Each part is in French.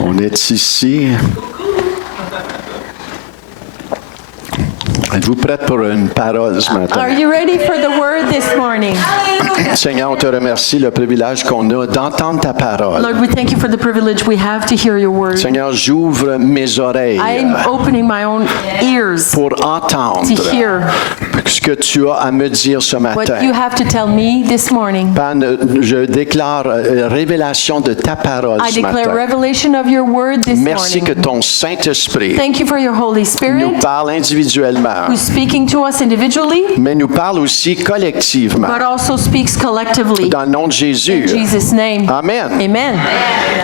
On est ici. Êtes-vous prête pour une parole ce matin? Are you ready for the word this morning? Seigneur, on te remercie le privilège qu'on a d'entendre ta parole. Lord, we thank you for the privilege we have to hear your word. Seigneur, j'ouvre mes oreilles I'm opening my own ears pour entendre to hear ce que tu as à me dire ce what matin. you have to tell me this morning. Père, je déclare révélation de ta parole I ce declare matin. revelation of your word this Merci que morning. ton Saint-Esprit Thank you for your Holy nous Spirit parle individuellement, who's speaking to us individually, mais nous parle aussi collectivement. but also speaks collectively. Dans le nom de Jésus. In Jesus' name. Amen. Amen.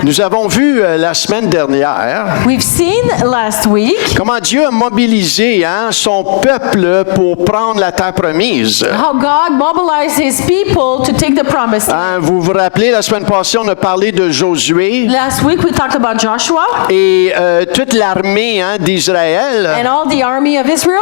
Nous avons vu la semaine dernière We've seen last week comment Dieu a mobilisé son peuple pour prendre la terre promise. how God mobilized his people to take the promised land. Vous vous rappelez, la semaine passée, on a parlé de Josué Last week we talked about Joshua et toute l'armée d'Israël. and all the army of Israel.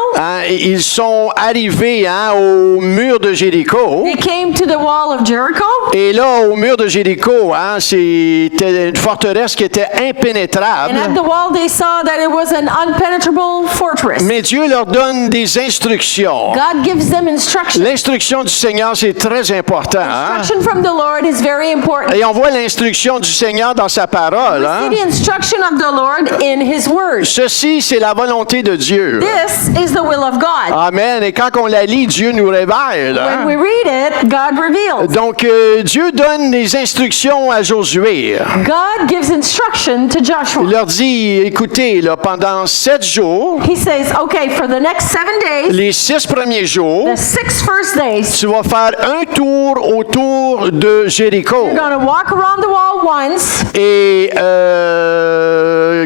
Ils sont arrivés au mur de Jéricho. They came to the wall of Jericho, Et là, au mur de Jéricho, c'était une forteresse qui était impénétrable. and at the wall they saw that it was an unpenetrable fortress. Mais Dieu leur donne des instructions. God gives them instruction. L'instruction du Seigneur, c'est très important. Instruction from the Lord is very important. Et on voit l'instruction du Seigneur dans sa parole. See the instruction of the Lord in his word. Ceci, c'est la volonté de Dieu. This is the will of God. Amen. Et quand on la lit, Dieu nous révèle. When we read it, God reveals. Donc, Dieu donne des instructions à Josué. God gives instruction to Il Joshua. leur dit, écoutez, là, pendant 7 jours, He says, okay, for the next 7 days, les 6 premiers jours, the 6 first days, tu vas faire un tour autour de Jéricho you're going to walk around the wall once, et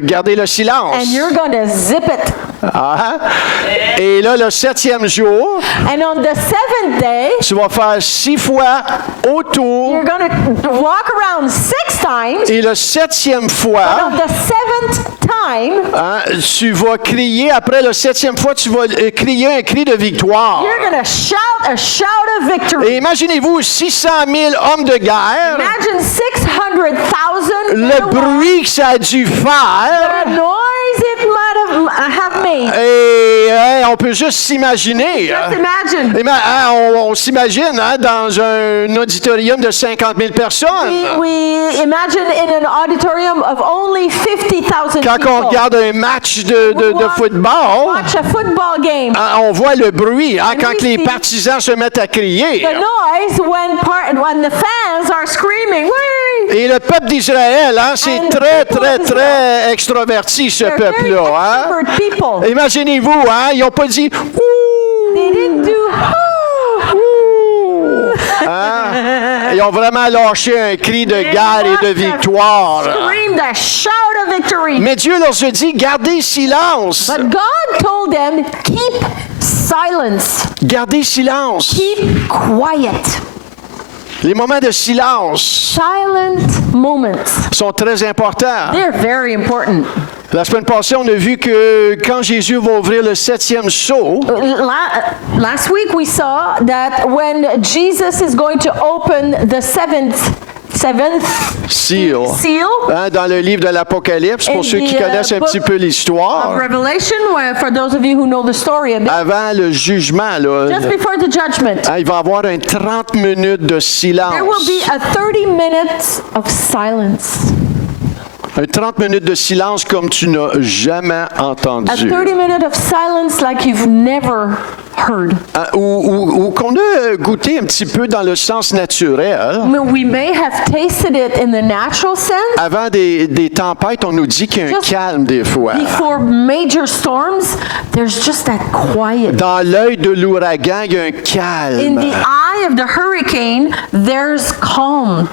garder le silence. and you're going to zip it. Et là, le 7e jour, And on the 7th day, tu vas faire 6 fois autour. you're going to walk around 6 times. Et le 7e But fois, on the 7th time, tu vas crier, après le 7e fois, tu vas crier un cri de victoire. you're going to shout a shout of victory. Et imaginez-vous 600 000 hommes de guerre, Imagine 600,000 le bruit que ça a dû the faire. noise it might have made. Et on peut juste s'imaginer. Just imagine. On s'imagine dans un auditorium de 50 000 personnes. We imagine in an auditorium of only 50,000 Quand on people. regarde un match de football, Watch a football game. on voit le bruit quand we les see partisans se mettent à crier. The noise when the fans are screaming. Whee! Et le peuple d'Israël, c'est And très, the people très, of très extroverti, ce They're very peuple-là. extrovert people. Imaginez-vous, ils n'ont pas dit « Ouh! They didn't do. Ouh! Ils ont vraiment lâché un cri de guerre et de victoire. Screamed a shout of victory. Mais Dieu leur a dit « Gardez silence! But God told them, keep silence. Gardez silence! Keep quiet. Les moments de silence Silent moments. sont très importants. They're very important. La semaine passée, on a vu que quand Jésus va ouvrir le 7e sceau, Last week we saw that when Jesus is going to open the seventh seal, seal dans le livre de l'Apocalypse, pour In ceux qui the, connaissent un book petit peu of l'histoire, Revelation, for those of you who know the story a bit, avant le jugement, là, just before the judgment, il va y avoir un 30 minutes de silence. there will be a 30 minutes of silence. Un 30 minutes de silence comme tu n'as jamais A entendu. 30 minutes of silence like you've never heard. Ou qu'on a goûté un petit peu dans le sens naturel. We may have tasted it in the natural sense. Avant des tempêtes, on nous dit qu'il y a un Just calme des fois. Before major storms, there's just that quiet. Dans l'œil de l'ouragan, il y a un In calme. the eye of the hurricane, there's calm.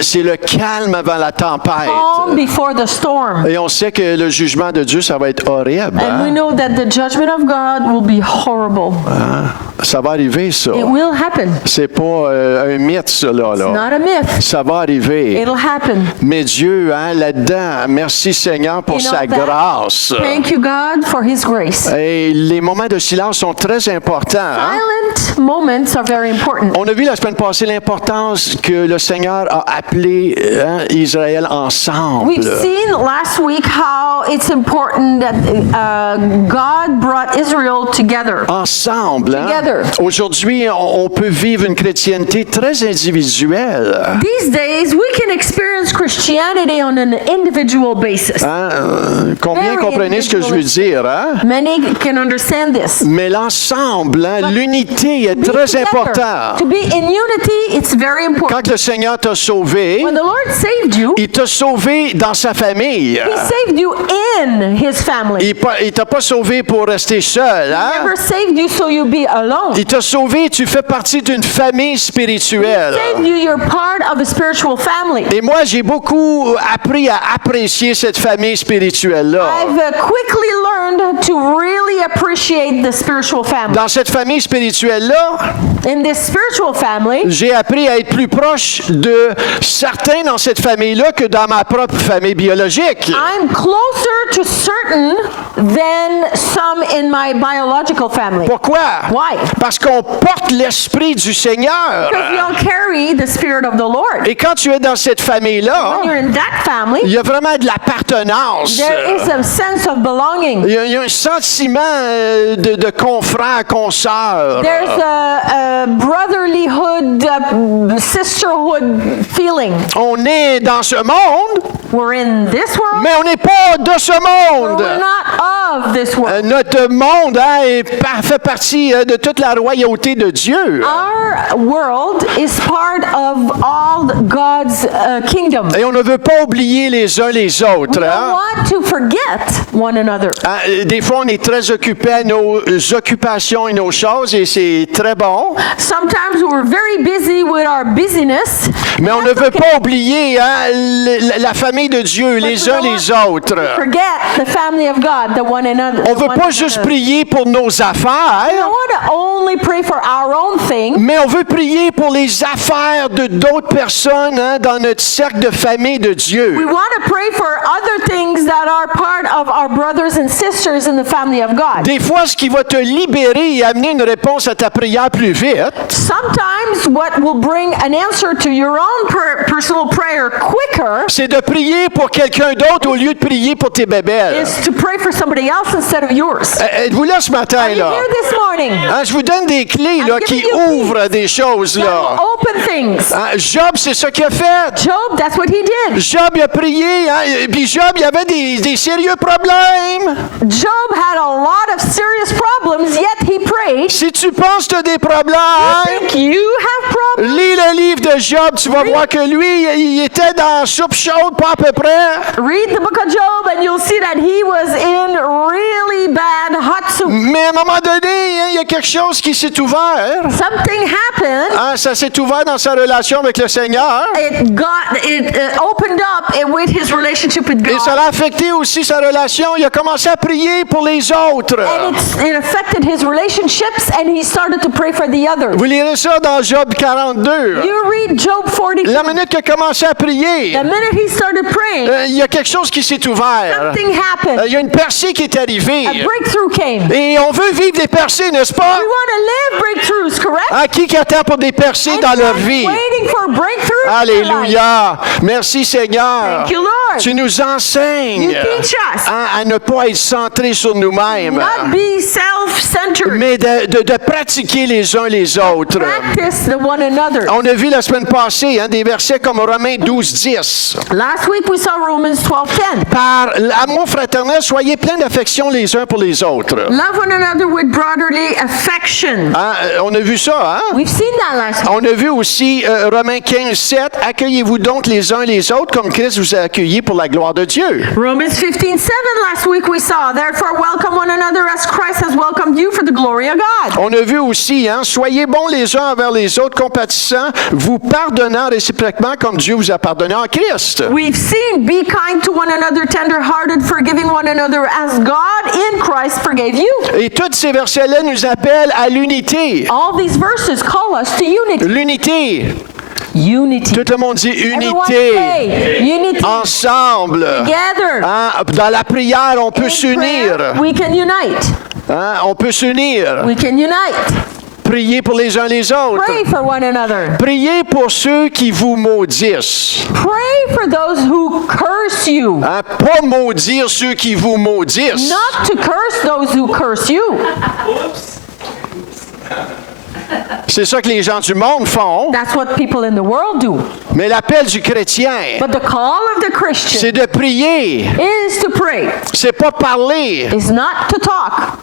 C'est le calme avant la tempête. Calm before the storm. Et on sait que le jugement de Dieu, ça va être horrible. And we know that the judgment of God will be horrible. Hein? Ça va arriver, ça. It will happen. C'est pas un mythe, ça, là. It's not a myth. Ça va arriver. It'll happen. Mais Dieu, hein, là-dedans, merci Seigneur pour You know sa that? grâce. Thank you, God, for His grace. Et les moments de silence sont très importants. Hein? Silent moments are very important. On a vu la semaine passée l'importance que le Seigneur a appelé Israël ensemble. We've seen last week how it's important that God brought Israel together. Ensemble. Hein? Together. Aujourd'hui, on peut vivre une chrétienté très individuelle. These days, we can experience Christianity on an individual basis. Hein? Combien Very comprenez ce que je veux dire? Hein? Many can understand this. Mais l'ensemble, hein, l'unité est Be très together. importante. To be in unity, it's very important. Quand le Seigneur t'a sauvé, When the Lord saved you, il t'a sauvé dans sa famille. He saved you in His family. Il t'a pas sauvé pour rester seul. Hein? Never saved you so you be alone. Il t'a sauvé, tu fais partie d'une famille spirituelle. Saved you, you're part of a spiritual family. Et moi, j'ai beaucoup appris à apprécier cette famille spirituelle-là. I've quickly learned to really appreciate the spiritual family. Dans cette famille spirituelle-là, In this spiritual family, j'ai appris à être plus proche de certains dans cette famille-là que dans ma propre famille biologique. I'm closer to certain than some in my biological family. Pourquoi? Why? Parce qu'on porte l'Esprit du Seigneur. Because we all carry the Spirit of the Lord. Et quand tu es dans cette famille-là, When you're in that family, il y a vraiment de l'appartenance. there is a sense of belonging. Il y a un sentiment de confrère, consœur. There's a brotherlyhood, sisterhood feeling. On est dans ce monde, We're in this world, mais on n'est pas de ce but monde. we're not of this world. Notre monde hein, fait partie de toute la royauté de Dieu. Our world is part of all God's kingdom. Et on ne veut pas oublier les uns les autres. We don't Hein? want to forget one another. Des fois, on est très occupé à nos occupations et nos choses, et c'est très bon. Sometimes we're very busy with our busyness. Mais on ne That's veut okay. pas oublier hein, la famille de Dieu, les uns les autres. Forget the family of God, the one another. On the ne veut one pas juste another. prier pour nos We affaires, don't want to only pray for our own thing. mais on veut prier pour les affaires de d'autres personnes hein, dans notre cercle de famille de We Dieu. want to pray for other things that are part of our brothers and sisters in the family of God. Des fois, ce qui va te libérer et amener une réponse à ta prière plus vite, Sometimes what will bring an answer to your own personal prayer quicker c'est de prier pour quelqu'un d'autre au lieu de prier pour tes bébelles. is to pray for somebody else instead of yours. Êtes-vous là ce matin, Are you là? here this morning? Hein, je vous donne des clés là, I'm qui giving you ouvrent des choses. That Là. will open things. Hein, Job, c'est ça qu'il a fait. Job, that's what he did. Job, il a prié. Hein, et puis Job, il avait des sérieux problèmes. Job had a lot of serious problems, yet he prayed. Si tu penses que tu as des problèmes, Think you have problems? lis le livre de Job, tu vas voir que lui, il était dans la soupe chaude, pas à peu près. Read the book of Job and you'll see that he was in really bad hot soup. Mais à un moment donné, hein, il y a quelque chose qui s'est ouvert. Something happened. Hein, ça s'est ouvert dans sa relation avec le Seigneur. It opened up with his relationship with Et ça God. l'a affecté aussi sa relation. Il a commencé à prier pour les autres. And it affected his relationships and he started to pray for the others. Vous lirez ça dans Job 42. You read Job 42. La minute qu'il a commencé à prier, The minute he started praying, il y a quelque chose qui s'est ouvert. something happened. Il y a une percée qui est arrivée. A breakthrough came. Et on veut vivre des percées, n'est-ce pas? We want to live breakthroughs, correct? À qui attend pour des percées dans leur vie? Waiting for breakthrough. Alléluia. Merci Seigneur. Thank you, Lord. Tu nous enseignes You teach us. à ne pas être centrés sur nous-mêmes, Not be self-centered. mais de pratiquer les uns les autres. Practice the one another. On a vu la semaine passée hein, des versets comme Romains 12:10. Last week we saw Romans 12:10. Par l'amour fraternel, soyez pleins d'affection les uns pour les autres. Love one another with brotherly affection. Hein, on a vu ça, hein? We've seen that last week. On a vu aussi Romains 15:7. Accueillez-vous donc les uns les autres comme Christ vous a accueillis pour la gloire de Dieu. Romans 15:7 last week we saw. Therefore welcome one another as Christ has welcomed you for the glory of God. On a vu aussi, hein, soyez bons les uns envers les autres, compatissants, vous pardonnant réciproquement comme Dieu vous a pardonné en Christ. We've seen be kind to one another, tender-hearted, forgiving one another as God in Christ Christ forgave you. Et tous ces versets-là nous appellent à l'unité. All these verses call us to unity. L'unité. Unity. Tout le monde dit Everyone unité. say, unity. Ensemble. Together. Hein, dans la prière, on peut In s'unir. prayer, we can unite. Hein, on peut s'unir. We can unite. Priez pour les uns les autres. Pray for one another. Priez pour ceux qui vous maudissent. Pray for those who curse you. Hein, pas maudire ceux qui vous maudissent. Not to curse those who curse you. C'est ça que les gens du monde font. That's what people in the world do. Mais l'appel du chrétien, But the call of the Christian c'est de prier. is to pray. C'est pas parler. Is not to talk.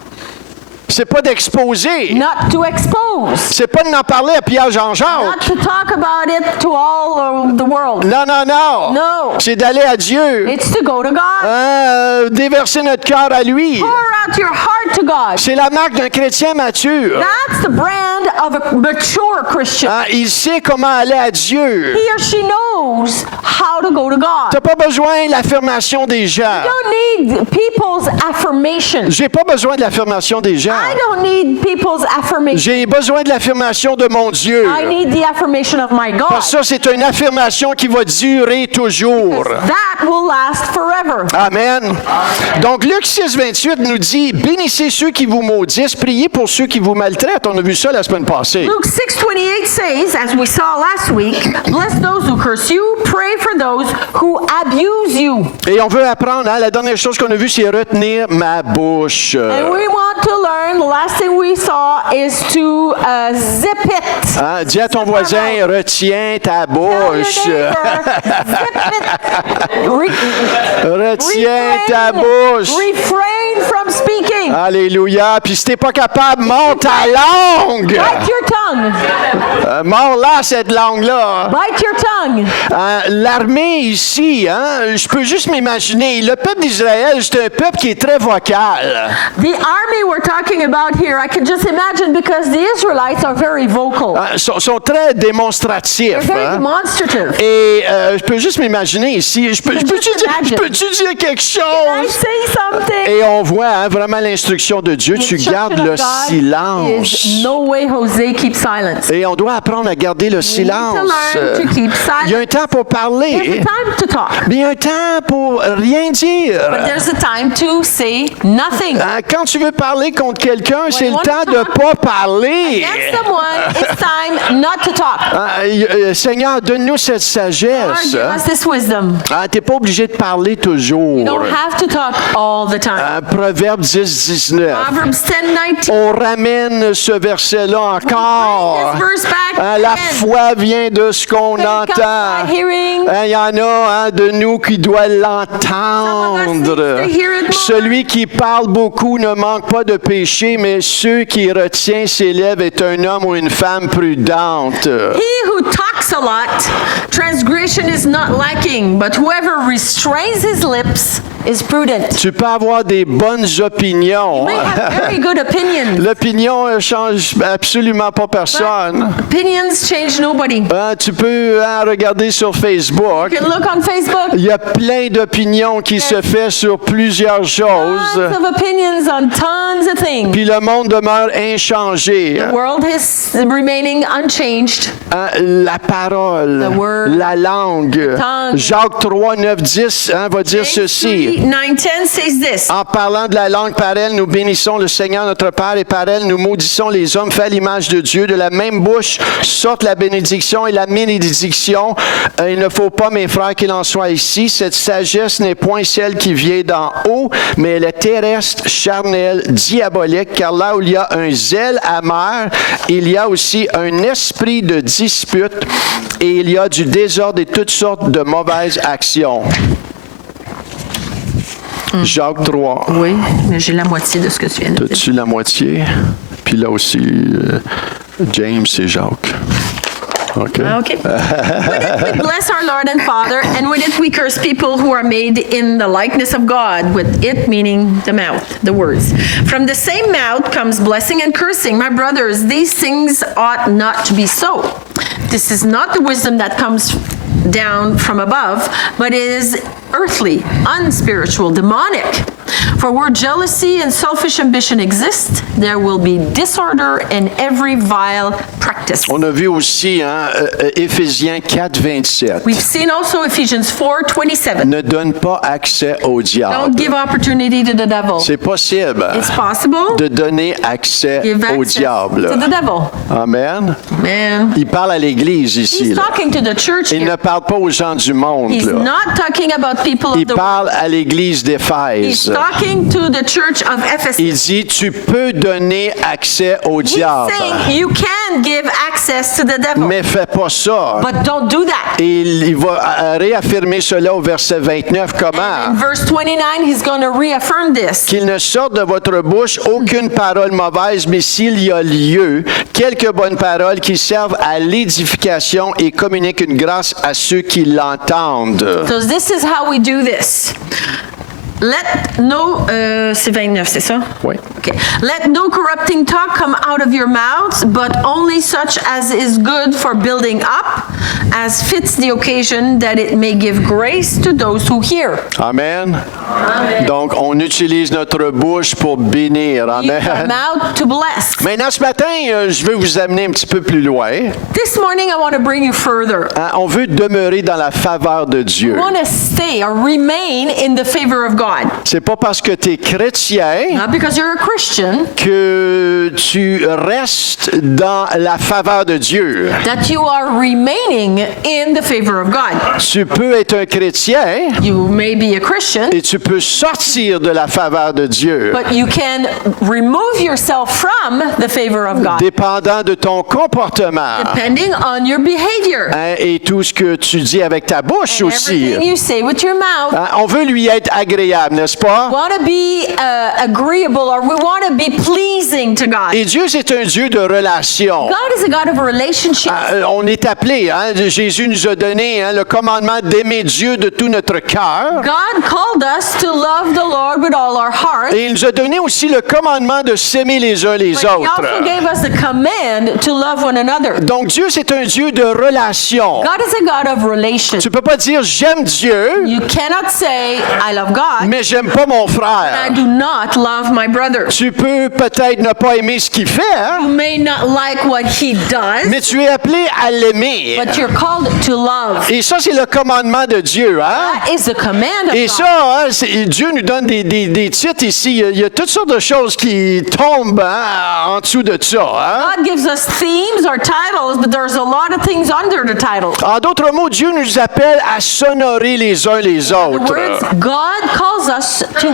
C'est pas d'exposer. Not to expose. C'est pas d'en parler à Pierre Not Jean-Jacques. to talk about it to all of the world. Non, non, non. No. C'est d'aller à Dieu. It's to go to God. Déverser notre cœur à lui. Pour out your heart to God. C'est la marque d'un chrétien mature. That's the brand of a mature Christian. Hein, il sait comment aller à Dieu. He or she knows how to go to God. T'as pas besoin de l'affirmation des gens. You don't need people's affirmation. J'ai pas besoin de l'affirmation des gens. I don't need people's affirmation. J'ai besoin de l'affirmation de mon Dieu. I need the affirmation of my God. Parce que ça, c'est une affirmation qui va durer toujours. That will last forever. Amen. Donc, Luc 6, 28 nous dit, bénissez ceux qui vous maudissent, priez pour ceux qui vous maltraitent. On a vu ça la semaine passée. Luke 6:28 says, as we saw last week, bless those who curse you, pray for those who abuse you. Et on veut apprendre, hein, la dernière chose qu'on a vue, c'est retenir ma bouche. And we want to learn, the last thing we saw is to zip it. Hein, dis à ton voisin, retiens ta Tell your bouche. neighbor, zip it. Retiens ta bouche. Refrain from speaking. Alléluia. Puis si t'es pas capable, monte ta langue. Bite your tongue. Mords-la, cette langue-là. Bite your tongue. L'armée ici, hein, je peux juste m'imaginer, le peuple d'Israël, c'est un peuple qui est très vocal. The army we're talking about here, I can just imagine because the Israelites are very vocal. Sont très démonstratifs. They're very Hein. demonstrative. Et je peux juste m'imaginer ici, je peux-tu imagine. dire quelque Can I chose? say something? Et on voit hein, vraiment l'instruction de Dieu, tu The gardes instruction le of God silence. is no way Jose keep silence. Et on doit apprendre à garder le silence. to learn to keep silent. Il y a un temps pour There's a parler, time to talk, mais il y a un temps pour rien dire. but there's a time to say nothing. Quand tu veux parler contre quelqu'un, c'est you le want temps to de talk pas parler. Against someone, it's time not to talk. Seigneur, donne-nous cette Lord, sagesse. give us this wisdom. Tu n'es pas obligé de parler toujours. You don't have to talk all the time. Proverbe 10, 19. Proverbs 10:19. On ramène ce verset-là encore. This verse back La again. foi vient de ce qu'on Faith comes entend. by hearing. Il y en a de nous qui doivent l'entendre. Some of us need to hear it more. Celui qui parle beaucoup ne manque pas de péché, mais ceux qui retient ses lèvres est un homme ou une femme prudente. He who talks a lot, transgression is not lacking, but whoever restrains his lips is prudent. Tu peux avoir des bonnes opinions. May have very good opinions. L'opinion ne change absolument pas personne. Opinions change nobody. Tu peux regarder sur Facebook. You can look on Facebook. Il y a plein d'opinions qui se font sur plusieurs choses. Tons of opinions on tons of things. Puis le monde demeure inchangé. The world is remaining unchanged. La parole, The word. la langue. Tongue. Jacques 3, 9, 10 va dire ceci. 9:10 says this. En parlant de la langue par elle, nous bénissons le Seigneur notre Père et par elle, nous maudissons les hommes faits à l'image de Dieu. De la même bouche sortent la bénédiction et la malédiction. Il ne faut pas, mes frères, qu'il en soit ici. Cette sagesse n'est point celle qui vient d'en haut, mais elle est terrestre, charnelle, diabolique, car là où il y a un zèle amer, il y a aussi un esprit de dispute et il y a du désordre et toutes sortes de mauvaises actions. Jacques 3. Oui, mais j'ai la moitié de ce que tu viens de dire. As-tu la moitié? Puis là aussi, James et Jacques. OK. Okay. With it we bless our Lord and Father, and with it we curse people who are made in the likeness of God, with it meaning the mouth, the words. From the same mouth comes blessing and cursing. My brothers, these things ought not to be so. This is not the wisdom that comes down from above, but is earthly, unspiritual, demonic. For where jealousy and selfish ambition exist, there will be disorder and every vile practice. On a vu aussi, Éphésiens 4, 27. We've seen also Ephesians 4:27. Ne donne pas accès au diable. Don't give opportunity to the devil. C'est possible It's possible. de donner accès Give au access diable. to the devil. Amen. Man. Il parle à l'Église ici. He's Là. talking to the church Il ne here. parle pas aux gens du monde. He's Là. not talking about people of Il the world. parle à l'Église He's d'Éphèse. talking to the church of Ephesus. Il dit, tu peux donner accès au He's diable, saying you can give access to the devil, mais fais pas ça. but don't do that. Et il va réaffirmer cela au verset 29, In comment? verse 29, he's going to reaffirm this. Qu'il ne sorte de votre bouche aucune parole mauvaise, mais s'il y a lieu, quelques bonnes paroles qui servent à l'édification et communiquent une grâce à ceux qui l'entendent. So this is how we do this. Let no, c'est 29, c'est ça? Oui. Okay. Let no corrupting talk come out of your mouths, but only such as is good for building up, as fits the occasion, that it may give grace to those who hear. Amen. Donc, on utilise notre bouche pour bénir. Use our Amen. mouth to bless. Maintenant, ce matin, je veux vous amener un petit peu plus loin. This morning, I want to bring you further. Hein, on veut demeurer dans la faveur de Dieu. I want to stay or remain in the favor of God. C'est pas parce que tu es chrétien Not because you're a Christian que tu restes dans la faveur de Dieu. that you are remaining in the favor of God. Tu peux être un chrétien You may be a Christian, et tu peux sortir de la faveur de Dieu, but you can remove yourself from the favor of God, dépendant de ton comportement depending on your behavior. hein, et tout ce que tu dis avec ta bouche And aussi. everything you say with your mouth. Hein, on veut lui être agréable, n'est-ce pas? We want to be agreeable, or we want to be pleasing to God. Et Dieu, c'est un Dieu de relation. God is a God of relationship. On est appelé, hein, Jésus nous a donné le commandement d'aimer Dieu de tout notre cœur. God called us to love the Lord with all our heart. Et il nous a donné aussi le commandement de s'aimer les uns les But he autres. also gave us the command to love one another. Donc Dieu, c'est un Dieu de relation. God is a God of relation. Tu peux pas dire j'aime Dieu, You cannot say, I love God, mais j'aime pas mon I frère. do not love my brother. Tu peux peut-être ne pas aimer ce qu'il fait, hein, You may not like what he does, mais tu es appelé à l'aimer. but you're called to love. Et ça, c'est le commandement de Dieu. Hein? That is the command of Et God. ça, hein, Dieu nous donne des titres ici. Il y a toutes sortes de choses qui tombent hein, en dessous de ça. Hein? God gives us themes or titles, but there's a lot of things under the title. En d'autres mots, Dieu nous appelle à s'honorer les uns les The autres. words, God calls us to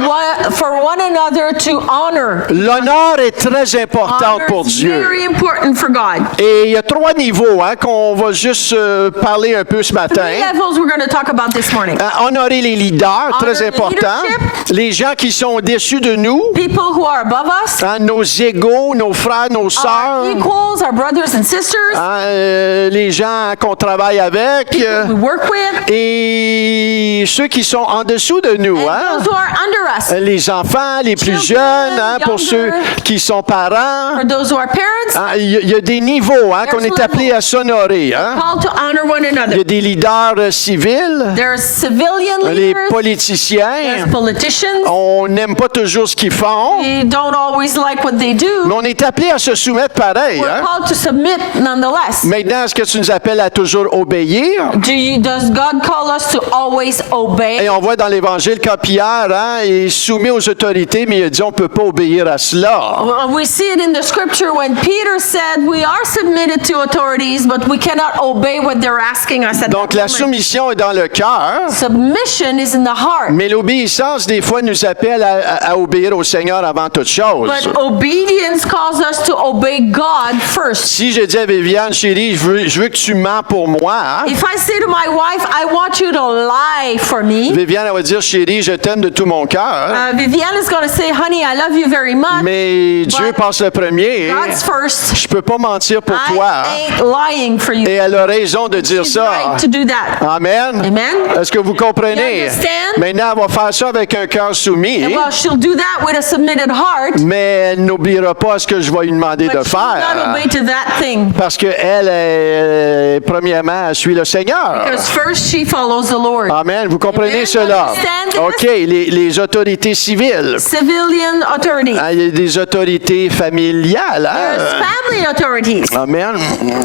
for one another to honor. L'honneur est très important Honor pour is Dieu. very important for God. Et il y a 3 niveaux hein, qu'on va juste parler un peu ce matin. Three levels we're going to talk about this morning. Honorer les leaders, Honor très the important. leadership. Les gens qui sont au-dessus de nous, People who are above us, hein, nos égaux, nos frères, nos our sœurs, equals, our brothers and sisters, hein, les gens qu'on travaille avec, we work with, et ceux qui sont en dessous de nous. and Hein? those who are under us. Les enfants, les plus Children, jeunes, hein, pour ceux younger. qui sont parents. For those who are parents, Hein, il y a des niveaux hein, qu'on est appelé à s'honorer. Hein? called to honor one Il y another. a des leaders civils, There's civilian les leaders, politiciens. there's politicians. On n'aime pas toujours ce qu'ils font, We don't always like what they mais do. on est appelé à se soumettre pareil. We're Hein? called to submit nonetheless. Maintenant, est-ce que tu nous appelles à toujours obéir? Does God call us to always Et obey? on voit dans l'Évangile quand Pierre hein, est soumis aux autorités, mais il a dit on ne peut pas obéir à cela. We see it in the scripture when Peter said we are submitted to authorities, but we cannot obey what they're asking us at Donc that la moment. soumission est dans le cœur, Submission is in the heart. mais l'obéissance des fois nous appelle à obéir au Seigneur avant toute chose. But obedience calls us to obey God first. Si je dis à Viviane, chérie, je veux que tu mens pour moi, hein, If I say to my wife, I want you to lie for me, Viviane elle va dire, chérie, je t'aime de tout mon cœur, Viviane is going to say, honey, I love you very much. mais Dieu But passe le premier. God's first. Je peux pas mentir pour toi. I ain't lying for you. Et elle a raison de dire She's ça. right to do that. Amen. Amen. Est-ce que vous comprenez? You understand? Maintenant, elle va faire ça avec un cœur soumis, Well, she'll do that with a submitted heart, mais elle n'oubliera pas ce que je vais lui demander de but she'll not faire. obey to that thing. Parce qu'elle, premièrement, elle suit le Seigneur. Because first she follows the Lord. Amen. Vous comprenez Amen. cela? Understand this? OK. Les autorités civiles. civilian authorities. Il y a des autorités familiales. There's family authorities. Amen.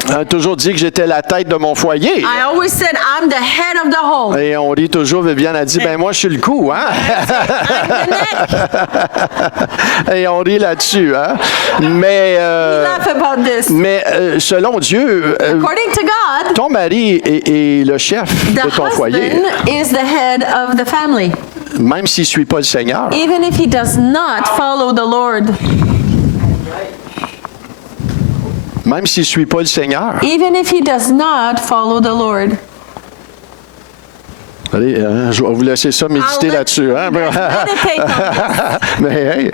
On a toujours dit que j'étais la tête de mon foyer. I always said I'm the head of the home. Et on rit toujours, Viviane a dit, ben moi, je suis le cou, hein? I'm the neck. Et on rit là-dessus, hein? Mais, We laugh about this. mais selon Dieu, According to God, ton mari est le chef the de ton foyer, husband is the head of the family, même s'il ne suit pas le Seigneur. even if he does not follow the Lord. Même s'il ne suit pas le Seigneur. Even if he does not follow the Lord. Allez, je vais vous laisser ça méditer I'll let- là-dessus. Hein? Meditate on Mais hey,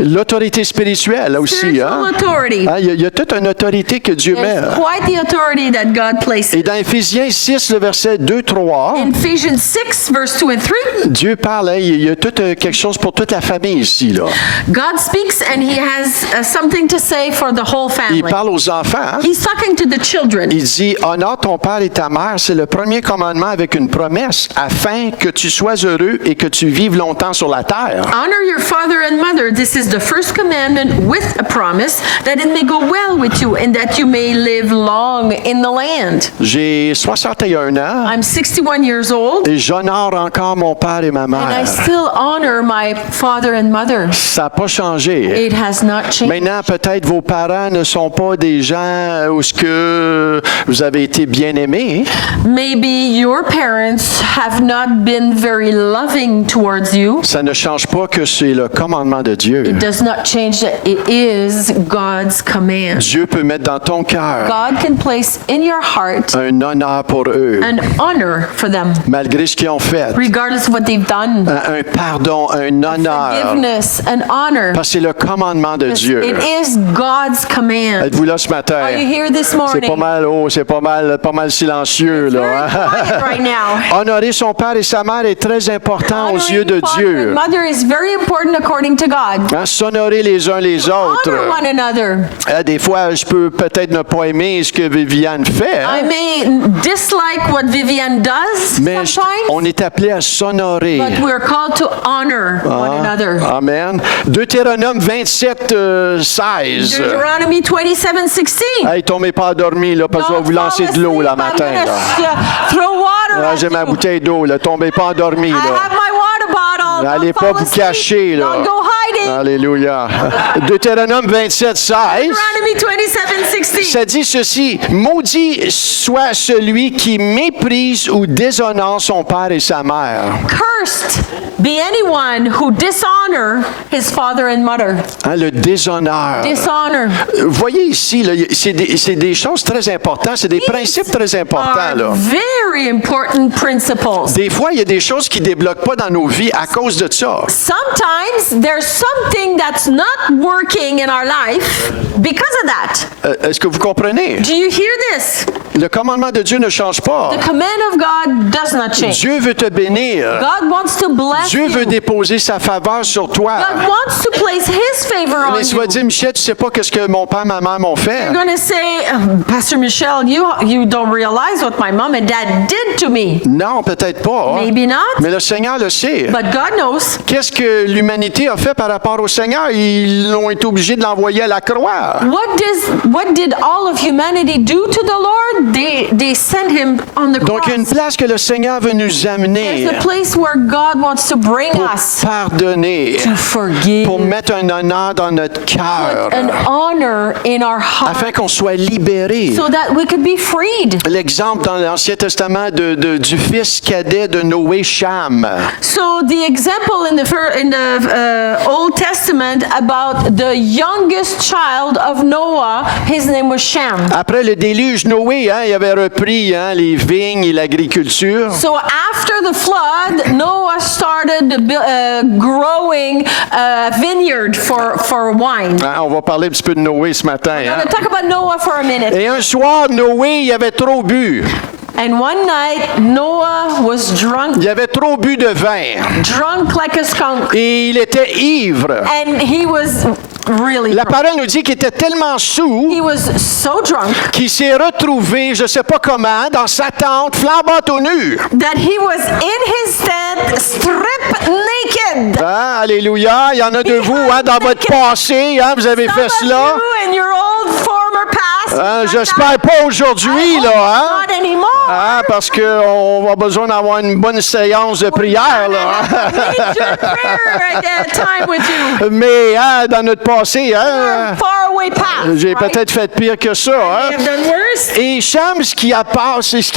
l'autorité spirituelle aussi. spiritual Hein? authority. Hein, il y a toute une autorité que Dieu met. There's quite the authority that God places. Et dans Éphésiens 6, le verset 2-3, In Ephesians 6, verse 2 and 3, Dieu parle, hein, il y a tout quelque chose pour toute la famille ici. Là. God speaks and he has something to say for the whole Il family. parle aux enfants. Hein? He's talking to the children. Il dit, honore ton père et ta mère, c'est le premier commandement avec une promesse, afin que tu sois heureux et que tu vives longtemps sur la terre. Honor your father and mother. This is the first commandment with a promise that it may go well with you and that you may live long in the land. J'ai 61 ans I'm 61 years old et j'honore encore mon père et ma and I mère. still honor my father and mother. Ça n'a pas changé. It has not changed. Maintenant, peut-être vos parents ne sont pas des gens où ce que vous avez été bien aimés. Maybe your parents have not been very loving towards you. Ça ne change pas que c'est le commandement de Dieu. It does not change that it is God's command. Dieu peut mettre dans ton cœur God can place in your heart un honneur pour eux, an honor for them, malgré ce qu'ils ont fait. regardless of what they've done. Un pardon, un honneur. Forgiveness, an honor. Parce que c'est le commandement de Dieu. It is God's command. Êtes-vous là ce matin? Are you here this C'est morning? pas mal silencieux. Very Là, hein? quiet right now. Honorer son père et sa mère est très important aux Honoring yeux de father Dieu. and mother is very important according to God. Hein, s'honorer les uns les autres. Honor one another. Des fois, je peux peut-être ne pas aimer ce que Viviane fait, hein, I may dislike what Vivian does mais sometimes, on est appelé à s'honorer. but we're called to honor one another. Amen. Deutéronome 27, 16. Deuteronomy 27:16. Hey, tombez pas endormi, là, parce que je vais vous lancer de l'eau, là, matin. Là. Throw water Ah, at j'ai ma you. bouteille d'eau, là. Tombez pas endormi, I là. have my water bottle. N'allez Don't pas fall vous asleep. cacher, là. Don't go hiding. Alléluia. Deutéronome 27, 16. Deuteronomy 27:16. Ça dit ceci, maudit soit celui qui méprise ou déshonore son père et sa mère. Cursed be anyone who dishonor his father and mother. Hein, le déshonneur. Dishonor. Vous voyez ici, là, c'est des choses très importantes, c'est des principes très importants. Are Là. very important principles. Des fois, il y a des choses qui ne débloquent pas dans nos vies à cause de ça. Sometimes there's something that's not working in our life because of that. Est-ce que vous comprenez? Do you hear this? Le commandement de Dieu ne change pas. The command of God does not change. Dieu veut te bénir. God wants to bless Dieu veut you. déposer sa faveur sur toi. God wants to place His favor on Mais tu vas you. dire, Michel, tu sais pas qu'est-ce que mon père, ma mère m'ont fait. You're going to say, Pastor Michelle, you don't realize what my mom and dad did to me. Non, peut-être pas. Maybe not, Mais le Seigneur le sait. but God knows. Qu'est-ce que l'humanité a fait par rapport au Seigneur? Ils ont été obligés de l'envoyer à la croix. What did all of humanity do to the Lord? They sent him on the Donc, il y a une cross. place que le Seigneur veut nous amener There's a place where God wants to bring pour us pardonner, to forgive, pour mettre un honneur dans notre cœur, an honor in our afin heart, qu'on soit libérés. so that we could be freed. L'exemple dans l'Ancien Testament du fils cadet de Noé, Cham. So the example in the Old Testament about the youngest child of Noah, his name was Shem. Après le déluge, Noé, hein, il avait repris hein, les vignes et l'agriculture. So after the flood, Noah started growing a vineyard for wine. Hein, on va parler un petit peu de Noé ce matin. I'm Hein. going to talk about Noah for a minute. Et un soir, Noé, il avait trop bu. And one night, Noah was Il avait trop bu de vin. drunk like a skunk, Et il était ivre. and he was really La drunk. parole nous dit qu'il était tellement saoul He was so drunk qu'il s'est retrouvé, je ne sais pas comment, dans sa tente, flambant tout nu. that he was in his tent, stripped naked Alléluia. Il y en a de vous, hein, dans votre passé, hein, vous avez fait Some cela. of you in your old former past. Hein, you've done j'espère that. pas aujourd'hui, I là, hope hein? Not anymore. Hein, parce qu'on va besoin d'avoir une bonne séance de prière, là. Major prayer time with you. Mais hein, dans notre passé, hein, Far away past. j'ai right? peut-être fait pire que ça. May Hein. have done worse. Et Cham, ce qui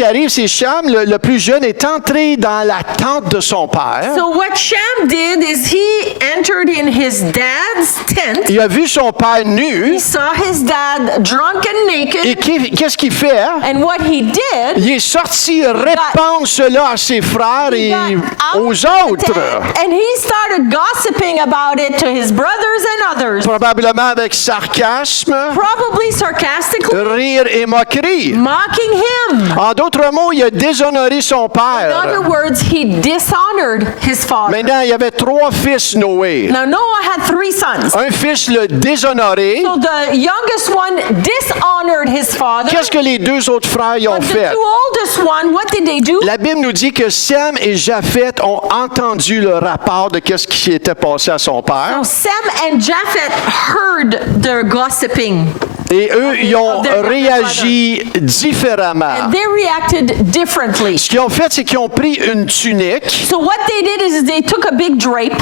arrive, c'est Cham, le plus jeune, est entré dans la tente de son père. So what Shem did is he entered in his dad's tent. Il a vu son père nu. He saw his dad drunk and naked. Et qu'est-ce qu'il fait? Hein? And what he did, Il est sorti répandre cela à ses frères he et got out aux of the autres. tent and he started gossiping about it to his brothers and others, Probablement avec sarcasme, probably sarcastically, rire et moquerie. mocking him. En d'autres mots, il a déshonoré son In père. other words, he dishonored his father. Maintenant, il y avait 3 fils Noé. Now Noah had 3 sons. Un fils le déshonoré. So the youngest one dishonored his father. Qu'est-ce que les 2 autres frères y ont But the fait? 2 oldest one, what did they do? La Bible nous dit que Sem et Japheth ont entendu le rapport de qu'est-ce qui s'était passé à son père. So Sem and Japheth heard their gossiping. Et eux, ils ont of their réagi différemment. And they reacted differently. Ce qu'ils ont fait, c'est qu'ils ont pris une tunique, So what they did is they took a big drape.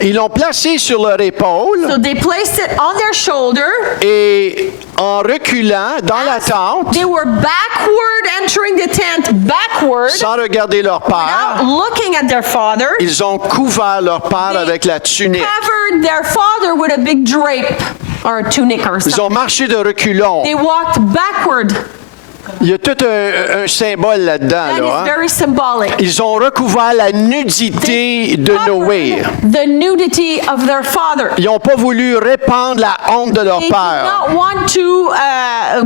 ils l'ont placée sur leur épaule So they placed it on their shoulder. et en reculant dans la tente, They were backward entering the tent backward, sans regarder leur père, without looking at their father. ils ont couvert leur père avec la tunique. Covered their father with a big drape or a tunic or Ils something. ont marché de reculons. They walked backward. Il y a tout un symbole là-dedans. That Là, is hein. very symbolic. Ils ont recouvert la nudité de Noé. The nudity of their father. Ils n'ont pas voulu répandre la honte de leur They did père. not want to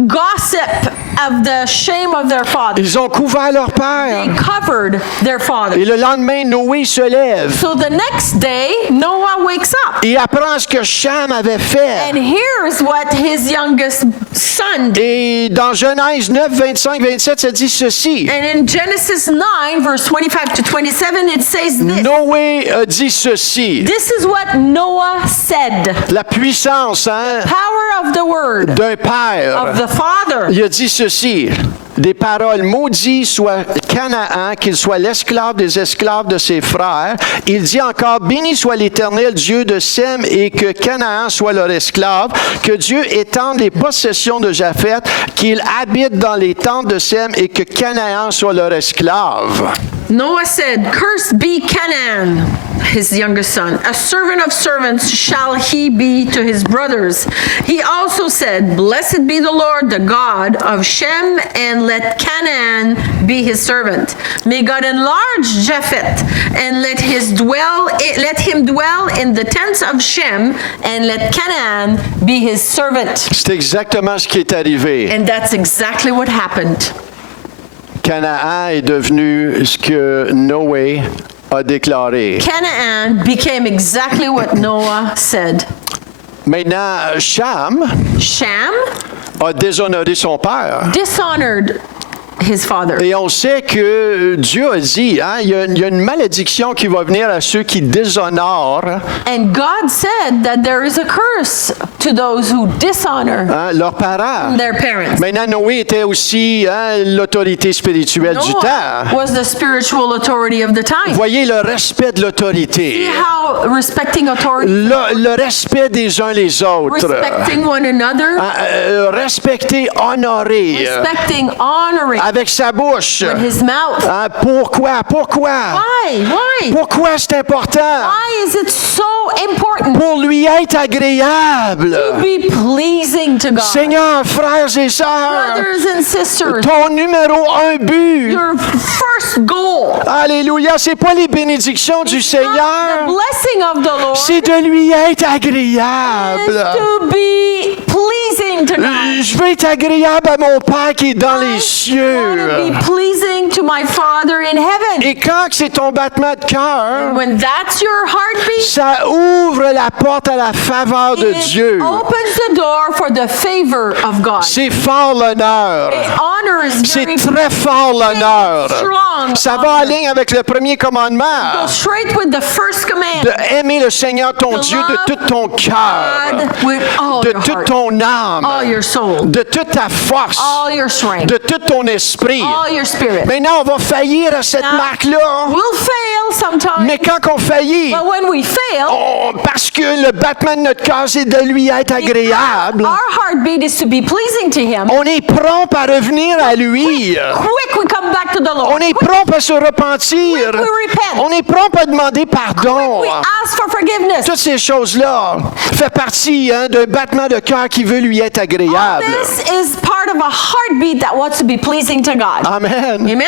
gossip of the shame of their father. Ils ont couvert leur père. They covered their father. Et le lendemain, Noé se lève. So the next day, Noah wakes up Et apprend ce que Cham avait fait. and hears what his youngest son did. Et dans Genèse 9, 25, 27, ça dit ceci. And in Genesis 9, verse 25 to 27, it says this. Noé a dit ceci. This is what Noah said. La puissance hein, Power of the word d'un père. of the father. Il a dit ceci. Des paroles, maudit soit Canaan, qu'il soit l'esclave des esclaves de ses frères. Il dit encore, béni soit l'Éternel Dieu de Sem et que Canaan soit leur esclave, que Dieu étende les possessions de Japheth, qu'il habite dans les tentes de Sem et que Canaan soit leur esclave. Noah said, Cursed be Canaan, his youngest son. A servant of servants shall he be to his brothers. He also said, Blessed be the Lord, the God of Shem, and let Canaan be his servant. May God enlarge Japheth, and let him dwell in the tents of Shem, and let Canaan be his servant. C'est exactement ce qui est arrivé. And that's exactly what happened. Canaan est devenu ce que Noé a déclaré. Canaan became exactly what Noah said. Maintenant, Cham Shem a déshonoré son père. dishonored his father. Et on sait que Dieu a dit, hein, il y a une malédiction qui va venir à ceux qui déshonorent And God said that there is a curse to those who dishonor hein, leurs parents. their parents. Maintenant, Noé était aussi hein, l'autorité spirituelle du Noah temps. was the spiritual authority of the time. Voyez le respect de l'autorité, See how respecting authority, le respect des uns les autres, respecting one another, respecter, honorer respecting, honoring avec sa bouche. with his mouth. Hein, pourquoi? Why? Pourquoi c'est important? Why is it so important Pour lui être agréable. to be pleasing to God? Seigneur, frères et sœurs, Brothers and sisters, ton numéro 1 but. your first goal, Alléluia, c'est pas les bénédictions du not the Seigneur, blessing of the Lord, c'est de lui être is agréable. to be pleasing to God. Je veux être agréable à mon Père qui est dans les I cieux. want to be pleasing to my Father in heaven. Et quand c'est ton battement de cœur, When that's your heartbeat, ça ouvre la porte à la faveur de it Dieu. opens the door for the favor of God. C'est fort l'honneur. Honor is C'est very très fort l'honneur. strong. Ça va en ligne avec le premier commandement. Go straight with the first command. De aimer le Seigneur ton To Dieu de love tout ton cœur, God with all de your toute heart, ton âme, all your soul, de toute ta force, all your strength, de tout ton esprit. all your spirit. Maintenant, on va faillir à cette Now, marque-là. We'll fail sometimes, Mais quand on faillit, but when we fail, parce que le battement de notre cœur, c'est de lui être agréable, our heartbeat is to be pleasing to Him. on est prompt à revenir à lui. Quick, we come back to the Lord. On est prompt à se repentir. Quick, we repent. On est prompt à demander pardon. We ask for forgiveness. Toutes ces choses-là font partie d'un battement de cœur qui veut lui être agréable. This is part of a heartbeat that wants to be pleasing to God. Amen. Amen?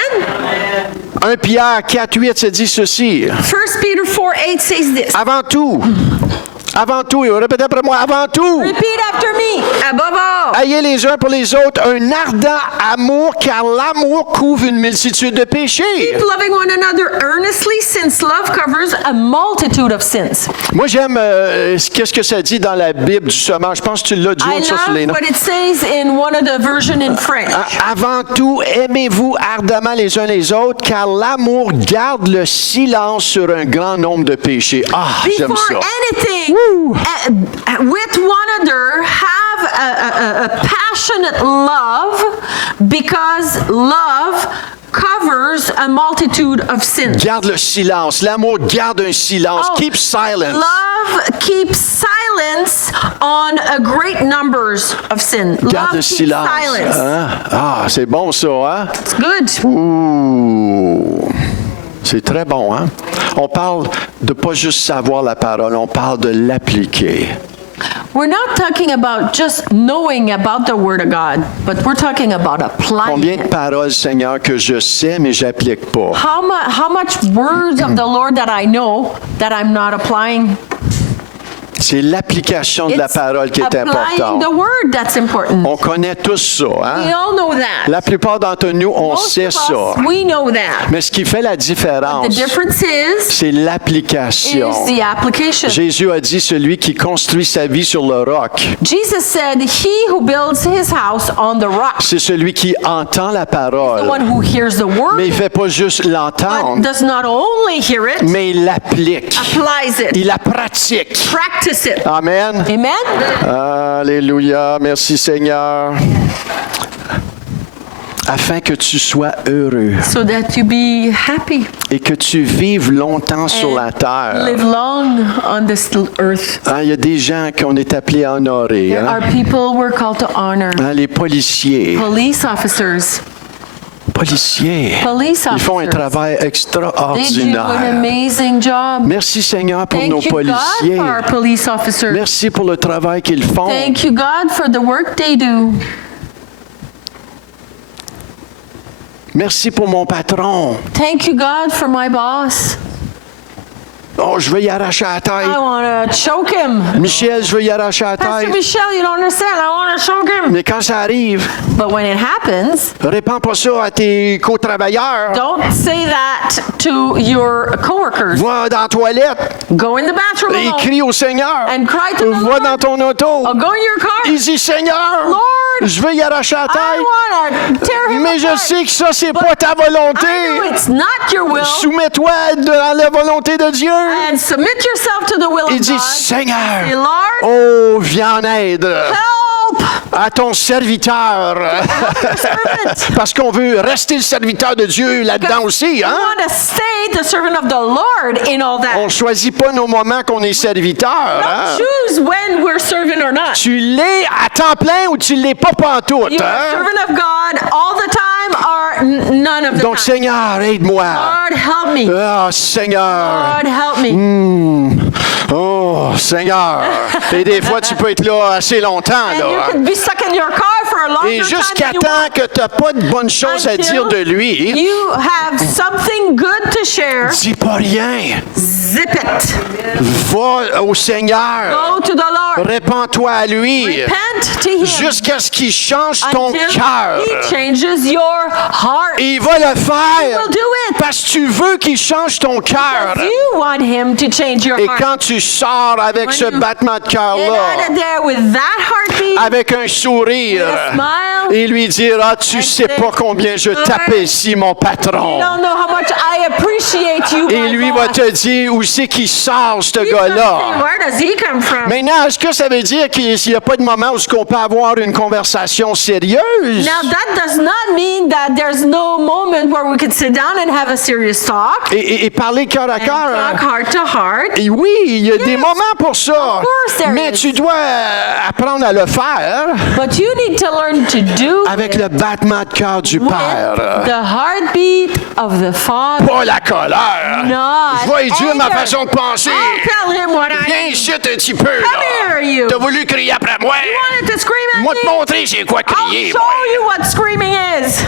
1 Pierre 4:8 se dit ceci. 1 Peter 4:8 says this. Avant tout, et répétez après moi, avant tout, Repeat after me. Above all, ayez les uns pour les autres un ardent amour, car l'amour couvre une multitude de péchés. keep loving one another earnestly, since love covers a multitude of sins. Moi, j'aime qu'est-ce que ça dit dans la Bible du Sommeur. Je pense que tu l'as dit I ça sur les love notes. what it says in one of the version in French. Avant tout, aimez-vous ardemment les uns les autres, car l'amour garde le silence sur un grand nombre de péchés. Ah, j'aime Before ça. anything, with one another, have a passionate love, because love covers a multitude of sins. Garde le silence. L'amour garde un silence. Oh, Keep silence. Love keeps silence on a great numbers of sin. Garde Love le keeps silence. silence. Hein? Ah, c'est bon ça, hein? It's good. Ouh. C'est très bon, hein? On parle de pas juste savoir la parole, on parle de l'appliquer. We're not talking about just knowing about the Word of God, but we're talking about applying Combien de it. paroles, Seigneur, que je sais, mais j'applique pas? How much words of the Lord that I know that I'm not applying? C'est l'application de la parole qui est applying importante. the Word that's important. On connaît tous ça, We hein? all know that. La plupart d'entre nous, on Most sait of ça. us, we know that. Mais ce qui fait la The différence, difference is c'est l'application. the application. Jésus a dit, celui qui construit sa vie sur le roc, Jesus said, "He who builds his house on the rock, c'est celui qui entend la the parole. one who hears the Mais word, il ne fait pas juste but l'entendre, does not only hear it, mais il l'applique. applies it, Il la pratique. practice it." Amen. Amen? Alléluia. Merci Seigneur. Afin que tu sois heureux So that you be happy, et que tu vives longtemps sur la terre. live long on this earth. Hein, il y a des gens qu'on est appelés à honorer. There Hein? are people we're called to honor. Hein, les policiers. Police officers. Policiers. Police Ils font un officers. travail They do an extraordinaire. amazing job. Merci Seigneur pour nos Thank you, God, policiers. for our police officers. Merci pour le travail qu'ils font. Thank you, God, for the work they do. Merci pour mon patron. Thank you, God, for my boss. Oh, je veux y arracher la tête. I want to choke him. Michel, je veux y arracher la Pastor tête. Michelle, you don't understand. I want to choke him. Mais quand ça arrive, But when it happens, répands pas ça à tes co-travailleurs. don't say that to your coworkers. Va dans la toilette Go in the bathroom et alone crie au Seigneur. and cry to the Va Lord. dans ton auto. Or go in your car. Il dit, Seigneur, Lord, je veux y arracher la I tête. want to tear him Mais je apart. sais que ça, c'est But pas ta I know volonté. it's not your will. Soumets-toi dans la volonté de Dieu. And submit yourself to the will Il of dit, God. Seigneur, Say, Lord, oh, viens en aide help à ton serviteur. your servant. Parce qu'on veut rester le serviteur de Dieu là-dedans aussi, You hein? want to stay the servant of the Lord in all that. On choisit pas nos moments qu'on est serviteur, hein? Choose when we're serving or not. Tu l'es à temps plein ou tu l'es pas pantoute, You're a hein? servant of God all the time or none of the Donc, time. Seigneur, aide-moi. Lord, help me. Ah, Seigneur. Lord, help me. Oh, Seigneur. Et des fois, tu peux être là assez longtemps, And you là. could be stuck in your car for a longer Et time jusqu'à than you temps want. que tu n'as pas de bonnes choses à Until dire de lui, you have something good to share. dis pas rien. Zip it. Va au Seigneur. Go to the Lord. Répands-toi à lui. Repent to Him. Jusqu'à ce qu'il change ton Until cœur. He changes your heart. Et il va le faire. He will do it. Parce que tu veux qu'il change ton cœur. You want Him to change your Et heart. quand tu sors avec ce you battement de Get out cœur-là, of there with that heartbeat. avec un sourire, With a smile. et lui dira, tu sais pas combien je t'apprécie, mon You patron. don't know how much I appreciate you, Et my lui boss. va te dire où c'est qu'il sort, ce He's gonna say, gars-là. where does he come from? Maintenant, est-ce que ça veut dire qu'il n'y a pas de moment où on peut avoir une conversation sérieuse? Now that does not mean that there's no moment where we could sit down and have a serious talk. Et parler cœur à And cœur. talk heart to heart. Et oui, il y a des moments pour ça. course there Mais is. tu dois apprendre à le faire But you need to learn to do avec le battement de cœur du with Père. the heartbeat of the Father. Pas la colère. Not Je vais lui dire ma anger. façon de penser. I'll tell him what I Viens mean. ici un petit peu. Come here, you. T'as voulu crier après moi. You wanted to scream at Moi te me? montrer c'est quoi I'll crier. show moi. you what screaming is.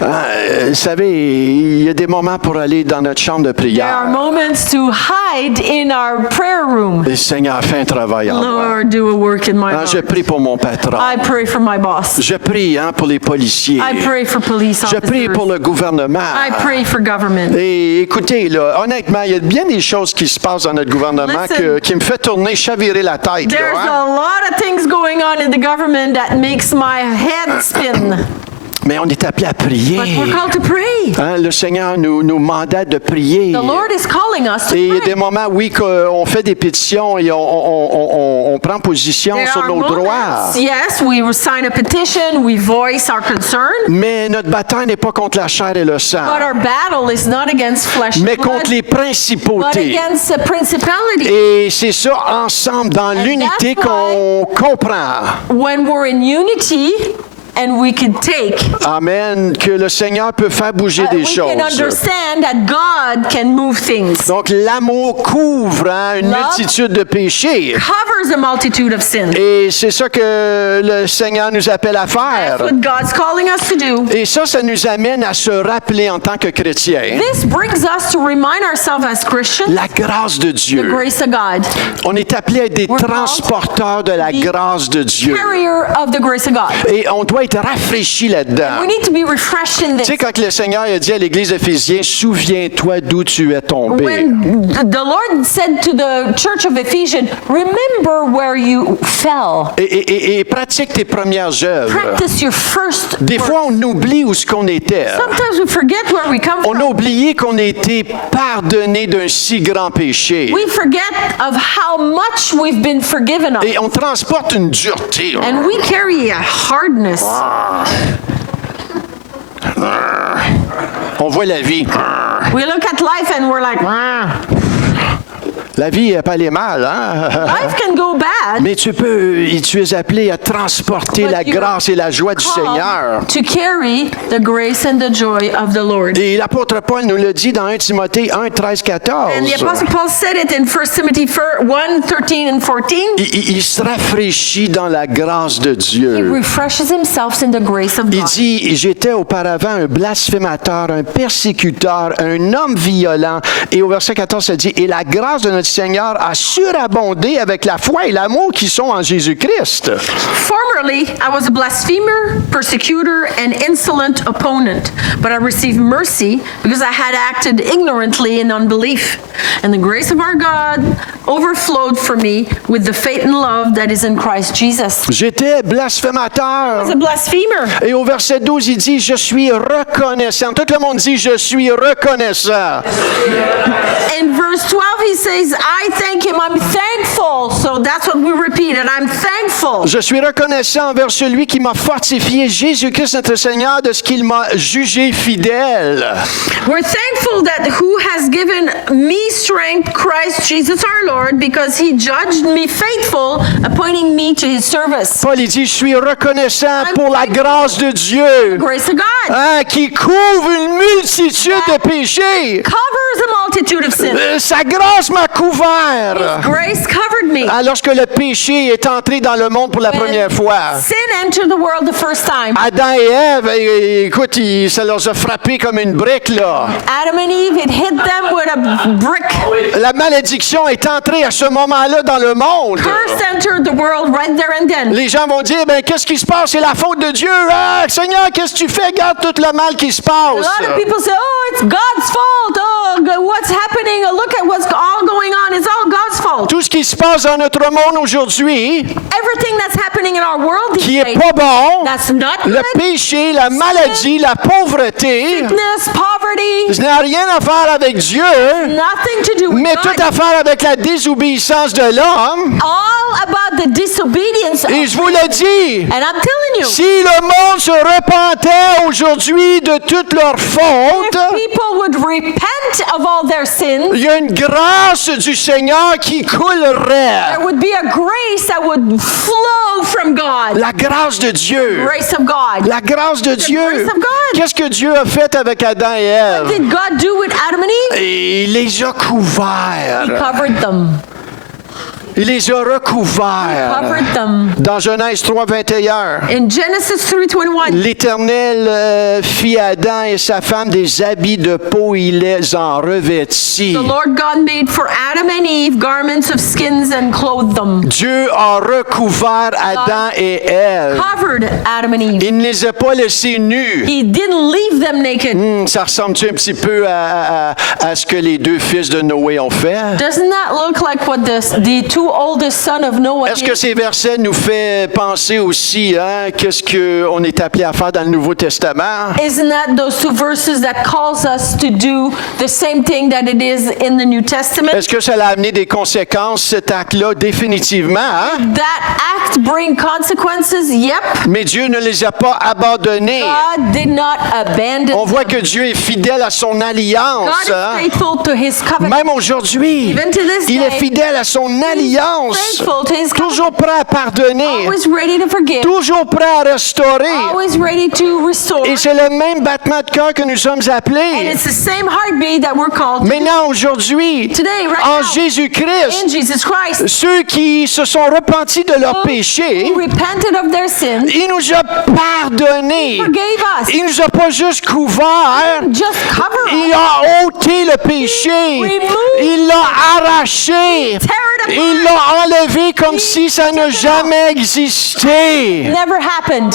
Vous savez, il y a des moments pour aller dans notre chambre de There are prière. moments to hide in our prayer room. Et Seigneur, fais un travail en moi. Lord, do a work in my Je heart. prie pour mon patron. I pray for my boss. Je prie pour les policiers. I pray for police Je prie pour officers. le gouvernement. I pray for government. Et écoutez, là, honnêtement, il y a bien des choses qui se passent dans notre gouvernement Listen. qui me fait tourner, chavirer la tête. là, There's hein. a lot of things going on in the government that makes my head spin. Mais on est appelé à prier. But we're called to pray. Hein, le Seigneur nous mandate de prier. The Lord is calling us to Et il y a pray. des moments, oui, qu'on fait des pétitions et on prend position There sur are nos droits. moments, yes, we sign a petition, we voice our concern, Mais notre bataille n'est pas contre la chair et le sang, but our battle is not against flesh mais and blood, contre les but principautés. against the principality. Et c'est ça, ensemble, dans l'unité, that's qu'on comprend. When we're in unity and we can take, Amen. Que le Seigneur peut faire bouger des we can choses. understand that God can move things. Donc, l'amour couvre une Love multitude de péchés. Covers a multitude of sins. Et c'est ça que le Seigneur nous appelle à faire. That's what God's calling us to do. Et ça nous amène à se rappeler en tant que chrétiens This brings us to remind ourselves as Christians la grâce de the Dieu. grace of God, On est appelé à être des We're called transporteurs de la to be grâce de Dieu. carrier of the grace of God. Et on doit être rafraîchi là-dedans. We need to be refreshed in Tu sais, this. quand le Seigneur a dit à l'Église d'Éphésiens, souviens-toi d'où tu es tombé. When the Lord said to the church of Ephesians, remember where you fell. Et pratique tes premières œuvres. Practice your first Des work. fois, on oublie où ce qu'on était. Sometimes we forget where we come On from. a oublié qu'on a été pardonné d'un si grand péché. We forget of how much we've been forgiven of. Et on transporte une dureté. And we carry a hardness. On voit la vie. We look at life and we're like, "Ah." La vie, elle peut aller mal, hein? Life can go bad. Mais tu es appelé à transporter But la you're grâce et la joie du called Seigneur. to carry the grace and the joy of the Lord. Et l'apôtre Paul nous le dit dans 1 Timothée 1, 13, 14. And the Apostle Paul said it in 1 Timothy 1, 13 and 14. Il se rafraîchit dans la grâce de He Dieu. refreshes himself in the grace of Il God. dit, j'étais auparavant un blasphémateur, un persécuteur, un homme violent. Et au verset 14, ça dit, et la grâce de notre Seigneur a surabondé avec la foi et l'amour qui sont en Jésus-Christ. Formerly, I was a blasphemer, persecutor, and insolent opponent, but I received mercy because I had acted ignorantly in unbelief. And the grace of our God overflowed for me with the faith and love that is in Christ Jesus. J'étais I blasphémateur. was a blasphemer. Et au verset 12, il dit, je suis reconnaissant. Tout le monde dit, je suis reconnaissant. In verse 12, he says, I thank him. I'm thankful. So that's what we repeat, and I'm thankful. Je suis reconnaissant envers celui qui m'a fortifié, Jésus-Christ notre Seigneur, de ce qu'il m'a jugé fidèle. We're thankful that who has given me strength, Christ Jesus our Lord, because he judged me faithful, appointing me to his service. Paul il dit, je suis reconnaissant pour la grâce de Dieu, Grace of God hein, qui couvre une multitude de péchés. covers a multitude of sins. Sa grâce m'a couvert. Grace covered me. Lorsque le péché est entré dans le monde pour la première fois. Sin entered the world the first time. Adam et Ève, écoute, ça leur a frappé comme une brique, là. Adam and Eve, it hit them with a brick. La malédiction est entrée à ce moment-là dans le monde. Curse entered the world right there and then. Les gens vont dire, ben, qu'est-ce qui se passe? C'est la faute de Dieu. Ah, Seigneur, qu'est-ce que tu fais? Regarde tout le mal qui se A passe. lot of people say, oh, it's God's fault. Oh, what's happening? Look at what's all going on. It's all God's fault. Tout ce qui se passe dans notre monde aujourd'hui, Everything that's happening in our world these qui est days, pas bon, that's not le good. péché, la maladie, la pauvreté, Sickness, poverty, ça n'a rien à faire avec Dieu, nothing to do with mais God. tout à faire avec la désobéissance de l'homme. All about the disobedience of Et je vous le dis, And I'm telling you, si le monde se repentait aujourd'hui de toutes leurs fautes, if people would repent of all their sins, il y a une grâce du Seigneur qui coulerait. there would be a grace that would flow from God. La grâce de Dieu. Grace of God. La grâce de Dieu. grace of God. Qu'est-ce que Dieu a fait avec Adam et Ève? What did God do with Adam and Eve? Il les a He couverts. covered them. Il les a recouverts. Covered them. Dans Genèse 3, 21, In Genesis 3:21, l'Éternel fit à Adam et sa femme des habits de peau, il les en revêtit. the Lord God made for Adam and Eve garments of skins and clothed them. Dieu a recouvert Adam et Ève. Covered Adam and Eve. Il ne les a pas laissés nus. He didn't leave them naked. Ça ressemble-tu un petit peu à ce que les deux fils de Noé ont fait? Doesn't that look like what the two oldest son of Noah Est-ce que did? ces versets nous fait penser aussi, qu'est-ce qu'on est appelé à faire dans le Nouveau Testament? Isn't that those two verses that calls us to do the same thing that it is in the New Testament? Est-ce que ça a amené des conséquences, cet acte-là, définitivement? That act bring consequences? Yep. Mais Dieu ne les a pas abandonnés. God did not abandon On voit them. que Dieu est fidèle à son alliance. God is faithful to his covenant. Même aujourd'hui, Even to this il est day, fidèle à son alliance. faithful to his covenant. Toujours prêt à pardonner. Always ready to forgive. Toujours prêt à restaurer. Always ready to restore. Et c'est le même battement de cœur que nous sommes And appelés. it's the same heartbeat that we're called Maintenant, aujourd'hui, today, right en now, Jésus-Christ, in Jesus Christ. ceux qui se sont repentis de leurs péchés, Who repented of their sins, il nous a pardonnés. forgave us. Il nous a pas juste couverts. Just cover Il us. a ôté le péché. Remove. Il l'a arraché. Tear it apart. Il l'a enlevé comme si ça n'a jamais existé. Never happened.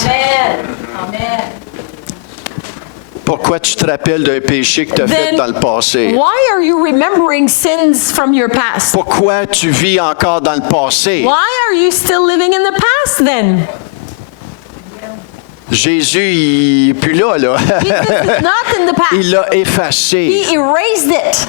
Pourquoi tu te rappelles d'un péché que tu as fait Then dans le passé? why are you remembering sins from your past? Pourquoi tu vis encore dans le passé? Why are you still living in the past then? Jésus, il n'est plus là. Jesus is not in the past. Il l'a effacé. He erased it.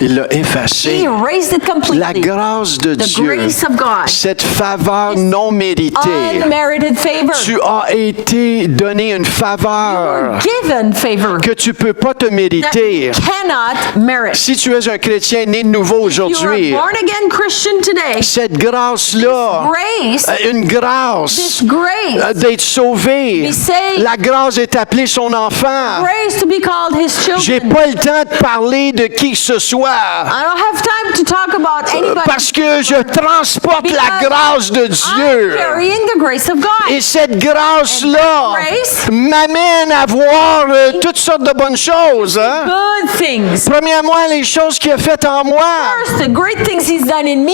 Il l'a He effacé. erased it La completely. grâce de The Dieu, grace of God. cette faveur non méritée, Unmerited favor. tu as été donné une faveur Given favor que tu ne peux pas te that mériter. you cannot merit. Si tu es un chrétien né de nouveau You are a aujourd'hui, born again Christian today. cette grâce-là, Grace, une this grâce grace, d'être sauvé, Be saved. la grâce d'être appelé son enfant. grace to be called his J'ai children. pas le temps de parler de qui que ce soit I don't have time to talk about anybody. parce que je transporte la grâce de I'm Dieu. carrying the grace of God. Et cette grâce-là And that grace m'amène à voir toutes sortes de bonnes choses. Hein? Good things. Premièrement, les choses qu'il a faites en moi. First, the great things he's done in me.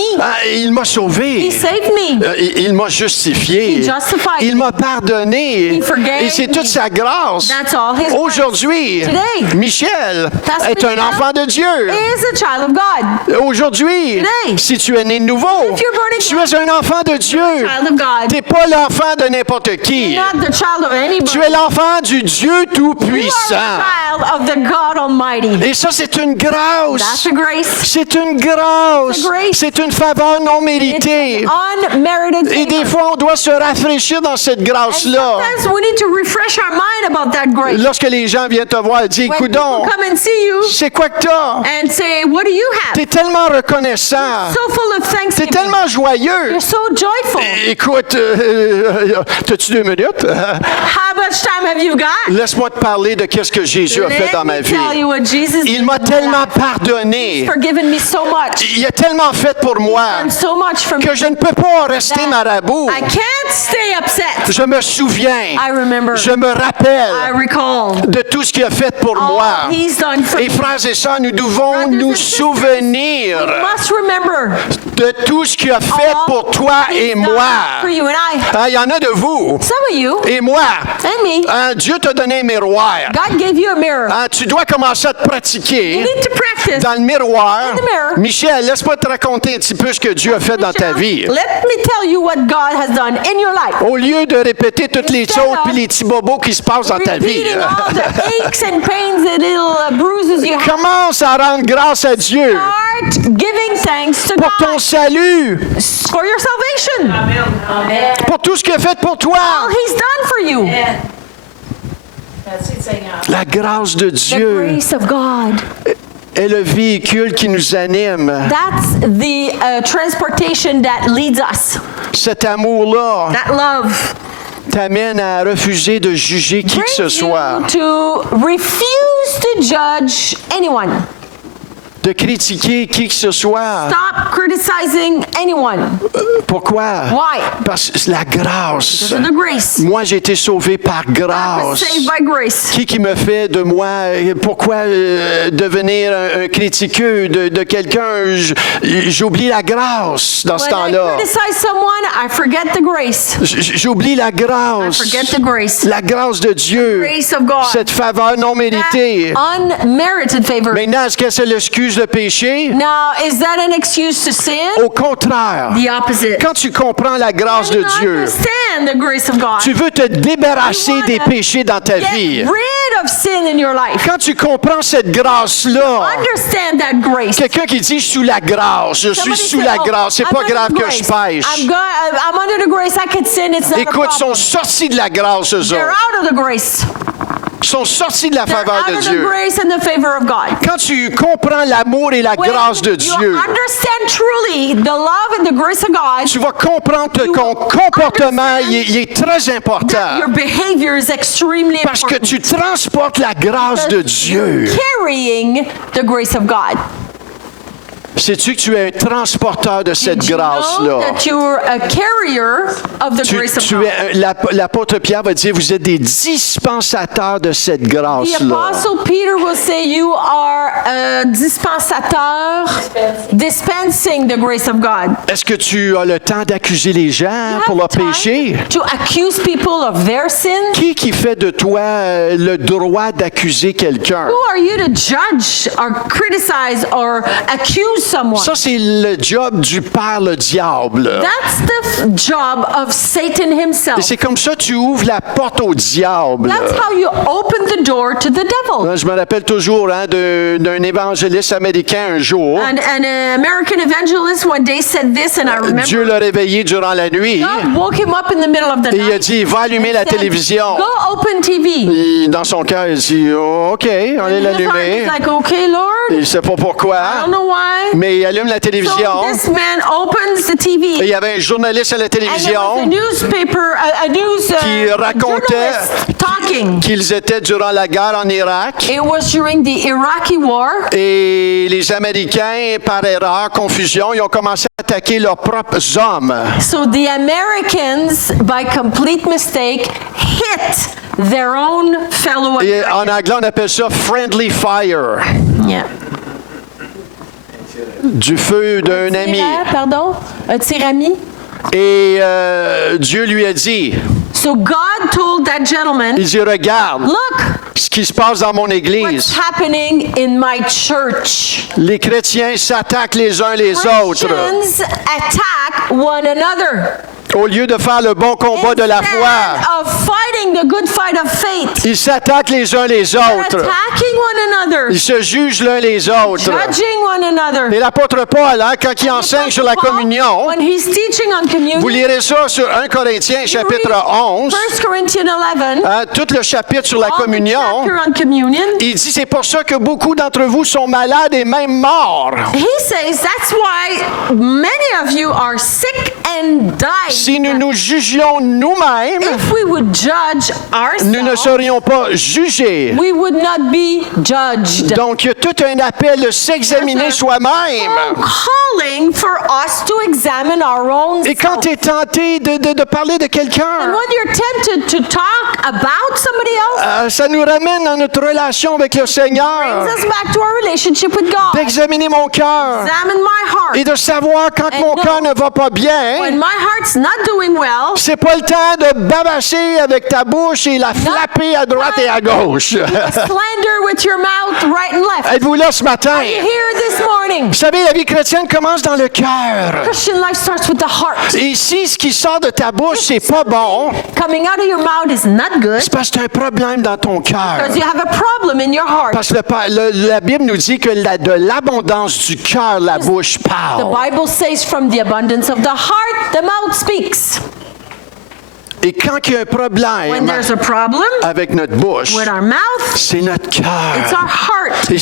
Il m'a sauvé. He saved me. Il m'a justifié. He justified Il me. m'a pardonné. He forgave Et c'est toute me. sa grâce. That's all his grace. Aujourd'hui, Today, Michel Pastor est un Michel enfant de Dieu. is a child of God. Aujourd'hui, Today, si tu es né de nouveau, if you're born tu es un enfant de Dieu. Child of God. Tu n'es pas l'enfant de n'importe qui. Not the child of anybody. Tu es l'enfant du Dieu You are Tout-Puissant. a child of the God Almighty. Et ça, c'est une grâce. That's a grace. C'est une grâce. It's a grace. C'est une faveur non It's méritée. unmerited Et des favor. fois, on doit se rafraîchir dans cette And grâce-là. sometimes we need to refresh our mind about that grace. Lorsque les gens viennent te voir et disent, When coudonc, people come and see you c'est quoi que t'as? and say, what do you have? T'es tellement reconnaissant. So full of T'es thanksgiving. tellement joyeux. You're so joyful. Écoute, t'as-tu 2 minutes? Have much time have you got? Laisse-moi te parler de qu'est-ce que Jésus a fait Let dans ma me vie. tell you what Jesus Il did m'a in my tellement life. pardonné. Forgiven me so much. Il a tellement fait pour moi And so much for me. que je ne peux pas rester that marabout. I can't stay upset. Je me souviens, I remember. je me I rappelle recall de tout ce qu'il a fait pour moi. all he's done for Et me. frères et sœurs, nous devons Brothers nous and sisters, souvenir Must remember de tout ce qu'il a fait all pour toi he's et done moi. for you and I. Ah, il y en a de vous Some of you et moi. and me. Hein, Dieu t'a donné un miroir. God gave you a mirror. Hein, tu dois commencer à te You pratiquer need to practice. dans le miroir. In the mirror. Michel, laisse-moi te raconter un petit peu ce que Dieu a fait dans ta vie. Let me tell you what God has done in your life. Au lieu de répéter toutes les Instead choses of puis les petits bobos qui se passent dans ta vie. Repeating all the aches and pains, the little bruises you have. Commence à rendre grâce à Dieu Start giving thanks to pour ton God salut, for your salvation. pour tout ce qu'il a fait pour toi. All He's done for you. La grâce de The Dieu grace of God. est le véhicule qui nous anime. That's the transportation that leads us. Cet amour-là That love t'amène à refuser de juger qui que ce brings soit, you to refuse to judge anyone. de critiquer qui que ce soit. Stop criticizing anyone. Pourquoi? Why? Parce que la grâce. The grace. Moi, j'ai été sauvé par I was grâce. saved by grace. Qui me fait de moi, pourquoi devenir un critiqueux de quelqu'un? J'oublie la grâce dans ce When I temps-là. criticize someone, I forget the grace. J'oublie la grâce. I forget the grace. La grâce de Dieu. Grace of God. Cette faveur non méritée. That unmerited favor. Maintenant, est-ce que c'est l'excuse de péché? Now, is that an excuse to sin? Au contraire. The opposite. Quand tu comprends la grâce When de you Dieu, understand the grace of God. tu veux te débarrasser You wanna des péchés dans ta Get vie. rid of sin in your life. Quand tu comprends cette grâce-là, Understand that grace. quelqu'un qui dit « je suis sous la grâce, je suis Somebody sous say, la "Oh, grâce, c'est I'm pas under grave the que je grace. pêche. I'm under the grace. I can sin. It's not a Écoute, ils sont problem. sortis de la grâce, eux They're autres. out of the grace. Ils sont sortis de la They're faveur out de of the Dieu. grace and the favor of God. Quand tu comprends l'amour et la When grâce de you Dieu, understand truly the love and the grace of God, tu vas comprendre que You ton comportement understand il est très important. your behavior is extremely Parce que important. tu transportes la grâce de Dieu. Carrying the grace of God. Sais-tu que tu es un transporteur de cette Did you know grâce-là? that you're a carrier of the grace of God? L'apôtre Pierre va dire, vous êtes des dispensateurs de cette The grâce-là. Apostle Peter will say you are a dispensateur, dispensing the grace of God. Est-ce que tu as le temps d'accuser les gens pour leur Have time péché? to accuse people of their sin? Qui fait de toi le droit d'accuser quelqu'un? Who are you to judge or criticize or accuse someone? Ça, c'est le job du père, le diable. That's the job of Satan Et himself. c'est comme ça que tu ouvres la porte au diable. That's how you open the door to the devil. Je me rappelle toujours d'un évangéliste américain un jour. And an American evangelist one day said this, and I remember Dieu l'a réveillé durant la nuit. God woke him up in the middle of the Et il a night. dit, va allumer la and said, télévision. Go open TV. Et dans son cœur, il dit, oh, OK, allez In his heart, l'allumer. he's like, okay, Lord, Il ne sait pas I pourquoi, don't know why. mais il allume la télévision. So this man opens the Et TV. il y avait un journaliste à la And there was a télévision newspaper, a news qui racontait journalist talking. qu'ils étaient durant la guerre en Irak. It was during the Iraqi war. Et les Américains, par erreur, confusion, ils ont commencé à attaquer leurs propres hommes. So the Americans, by complete mistake, hit their own fellow Et en Americans. anglais, on appelle ça friendly fire, Yeah. du feu d'un ami. Pardon? Un tirami? Et Dieu lui a dit, So God told that gentleman, il dit, regarde look ce qui se passe dans mon what's église. happening in my church. Les chrétiens s'attaquent les uns les autres. Christians attack one another. Au lieu de faire le bon combat de la foi, Instead of fighting the good fight of faith, ils s'attaquent les uns les they're autres. attacking one another, Ils se jugent l'un les autres. judging one another. Et l'apôtre Paul, hein, quand il enseigne sur la communion, When he's teaching on communion, vous lirez ça sur 1 Corinthiens chapitre 11, 1 Corinthians 11, hein, tout le chapitre sur la all the communion. chapter on communion, Il dit, c'est pour ça que beaucoup d'entre vous sont malades et même morts. he says that's why many of you are sick and died, si nous nous jugions nous-mêmes, if we would judge nous ne ourselves, serions pas jugés. we would not be judged. Donc, il y a tout un appel de s'examiner soi-même. Calling for us to examine our own Et quand self. tu es tenté de parler de And quelqu'un, when you're tempted to talk about somebody else, ça nous ramène dans notre relation avec le Seigneur, brings us back to our relationship with God. d'examiner mon cœur Examine my heart. et de savoir quand And mon know cœur ne va pas bien. When my heart's not doing well, C'est pas le temps de babasser avec ta bouche et la flapper à droite et à gauche. slander with your mouth right and left. Êtes-vous là ce matin? Are you here this morning? Vous savez, la vie chrétienne commence dans le cœur. Christian life starts with the heart. Et si ce qui sort de ta bouche, c'est pas bon, Coming out of your mouth is not good c'est parce que tu as un problème dans ton cœur. because you have a problem in your heart. Parce que la Bible nous dit que de l'abondance du cœur, la bouche The parle. Bible says from the abundance of the heart, the mouth speaks. Et quand il y a un When problème there's a problem avec notre bouche, with our mouth, c'est notre it's cœur. our heart. Et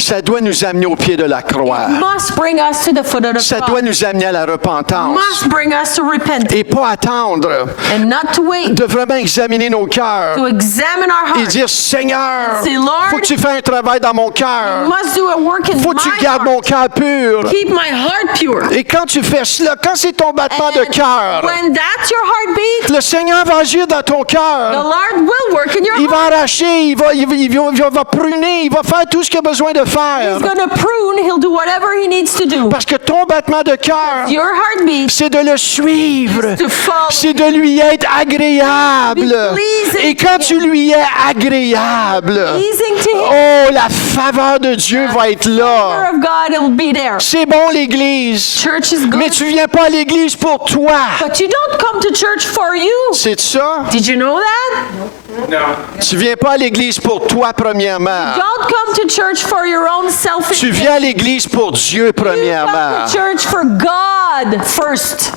ça doit nous amener au pied de la croix. Must bring us to the foot of the Ça doit cross. nous amener à la repentance. Must bring us to repent Et pas attendre and not to wait. de vraiment examiner nos cœurs To examine our et heart. dire, Seigneur, Say, Lord, faut que tu fasses un travail dans mon cœur. Must do a work in Faut que tu my gardes heart. mon cœur pur. Keep my heart pure. Et quand tu fais cela, quand c'est ton battement de And cœur, when that's your heartbeat, le Seigneur va agir dans ton the cœur. Lord will work in your Il heart. va arracher, il va pruner, il va faire tout ce qu'il a besoin de faire. He's going to prune. He'll do whatever he needs to do. Parce que ton battement de cœur, Your heartbeat c'est de le suivre. to follow. C'est de lui être agréable. Be pleasing Et quand tu lui es agréable, pleasing to him. oh, la faveur de Dieu va être The là. of God will be there. C'est bon l'Église, Church is good, mais tu viens pas à l'Église pour toi. but you don't come to church for you. C'est ça? Did you know that? Tu viens pas à l'Église pour toi, premièrement. Don't come to church for your own selfish. Tu viens à l'Église pour Dieu, You premièrement. come to church for God first.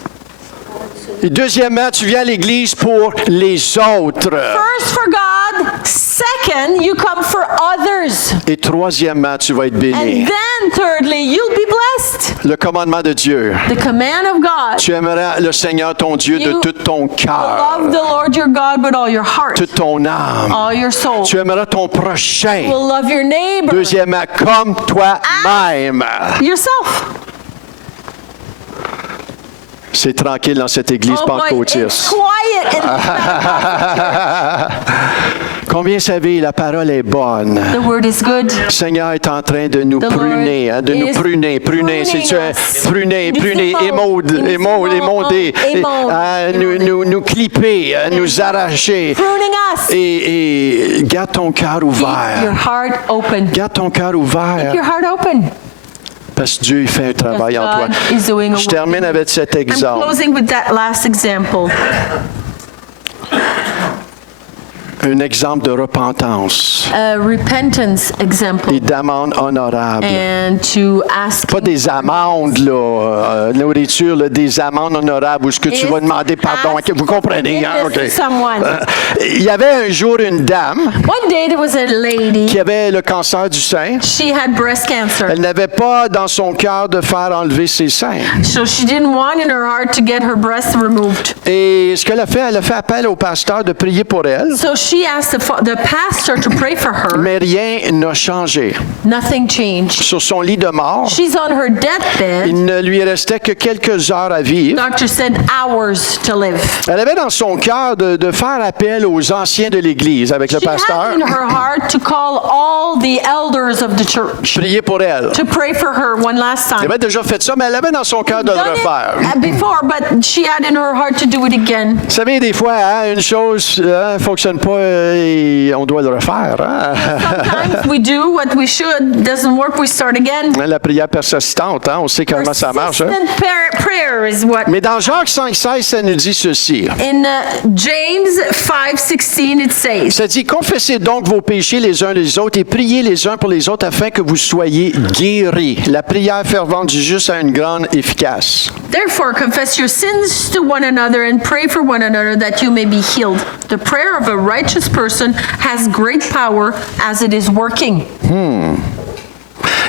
Et deuxièmement, tu viens à l'Église pour les autres. First for God. Second, you come for others. Et troisièmement, tu vas être béni. And then thirdly, you'll be blessed. Le commandement de Dieu. The command of God. Tu aimeras le Seigneur ton Dieu de You tout ton cœur, Love the Lord your God with all your heart, toute ton âme. all your soul. Tu aimeras ton prochain. You will love your neighbor, Deuxièmement, comme toi-même. yourself. C'est tranquille dans cette église Oh boy, it's pentecôtiste. quiet and Combien savez, la parole est bonne. the word is good. Le Seigneur est en train de nous The Lord pruner, hein, de nous is pruner, pruning c'est us. pruner, Émaude, émonder, nous clipper, nous arracher. Pruning us. Et garde ton cœur Keep your ouvert. heart open. Garde ton cœur ouvert. Your heart open. Parce que Dieu il fait un travail en toi. God is doing a Je work. termine avec cet I'm exemple. closing with that last example. Un exemple de repentance A repentance example. et d'amende honorable. And to ask Pas des amendes, là, nourriture, là, des amendes honorables où ce que tu Is vas demander pardon. ask Vous comprenez, hein? forgiveness OK. to someone. Il y avait un jour une dame One day there was a lady. qui avait le cancer du sein. She had breast cancer. Elle n'avait pas dans son cœur de faire enlever ses seins. So she didn't want in her heart to get her breast removed. Et ce qu'elle a fait, elle a fait appel au pasteur de prier pour elle. So she asked the pastor to pray for her. Mais rien n'a changé. Nothing changed. Sur son lit de mort, She's on her deathbed. il ne lui restait que quelques heures à vivre. Doctor said hours to live. Elle avait dans son cœur de faire appel aux anciens de l'Église avec le She pasteur. had in her heart to call all the elders of the church Prier pour elle. to pray for her one last Elle time. avait déjà fait ça, mais elle avait dans son cœur de le Done refaire. it before, but she had in her heart to do it again. Vous savez, des fois, hein, une chose ne fonctionne pas et on doit le refaire. Hein? Sometimes we do what we should, doesn't work, we start again. La prière persistante, hein? On sait comment ça marche. Hein? Persistent prayer is what. Mais dans Jacques 5,16, ça nous dit ceci. In James 5:16 it says, Ça dit, confessez donc vos péchés les uns les autres et priez les uns pour les autres afin que vous soyez guéris. La prière fervente du juste a une grande efficace. therefore confess your sins to one another and pray for one another that you may be healed. The prayer of a righteous person has great power as it is working.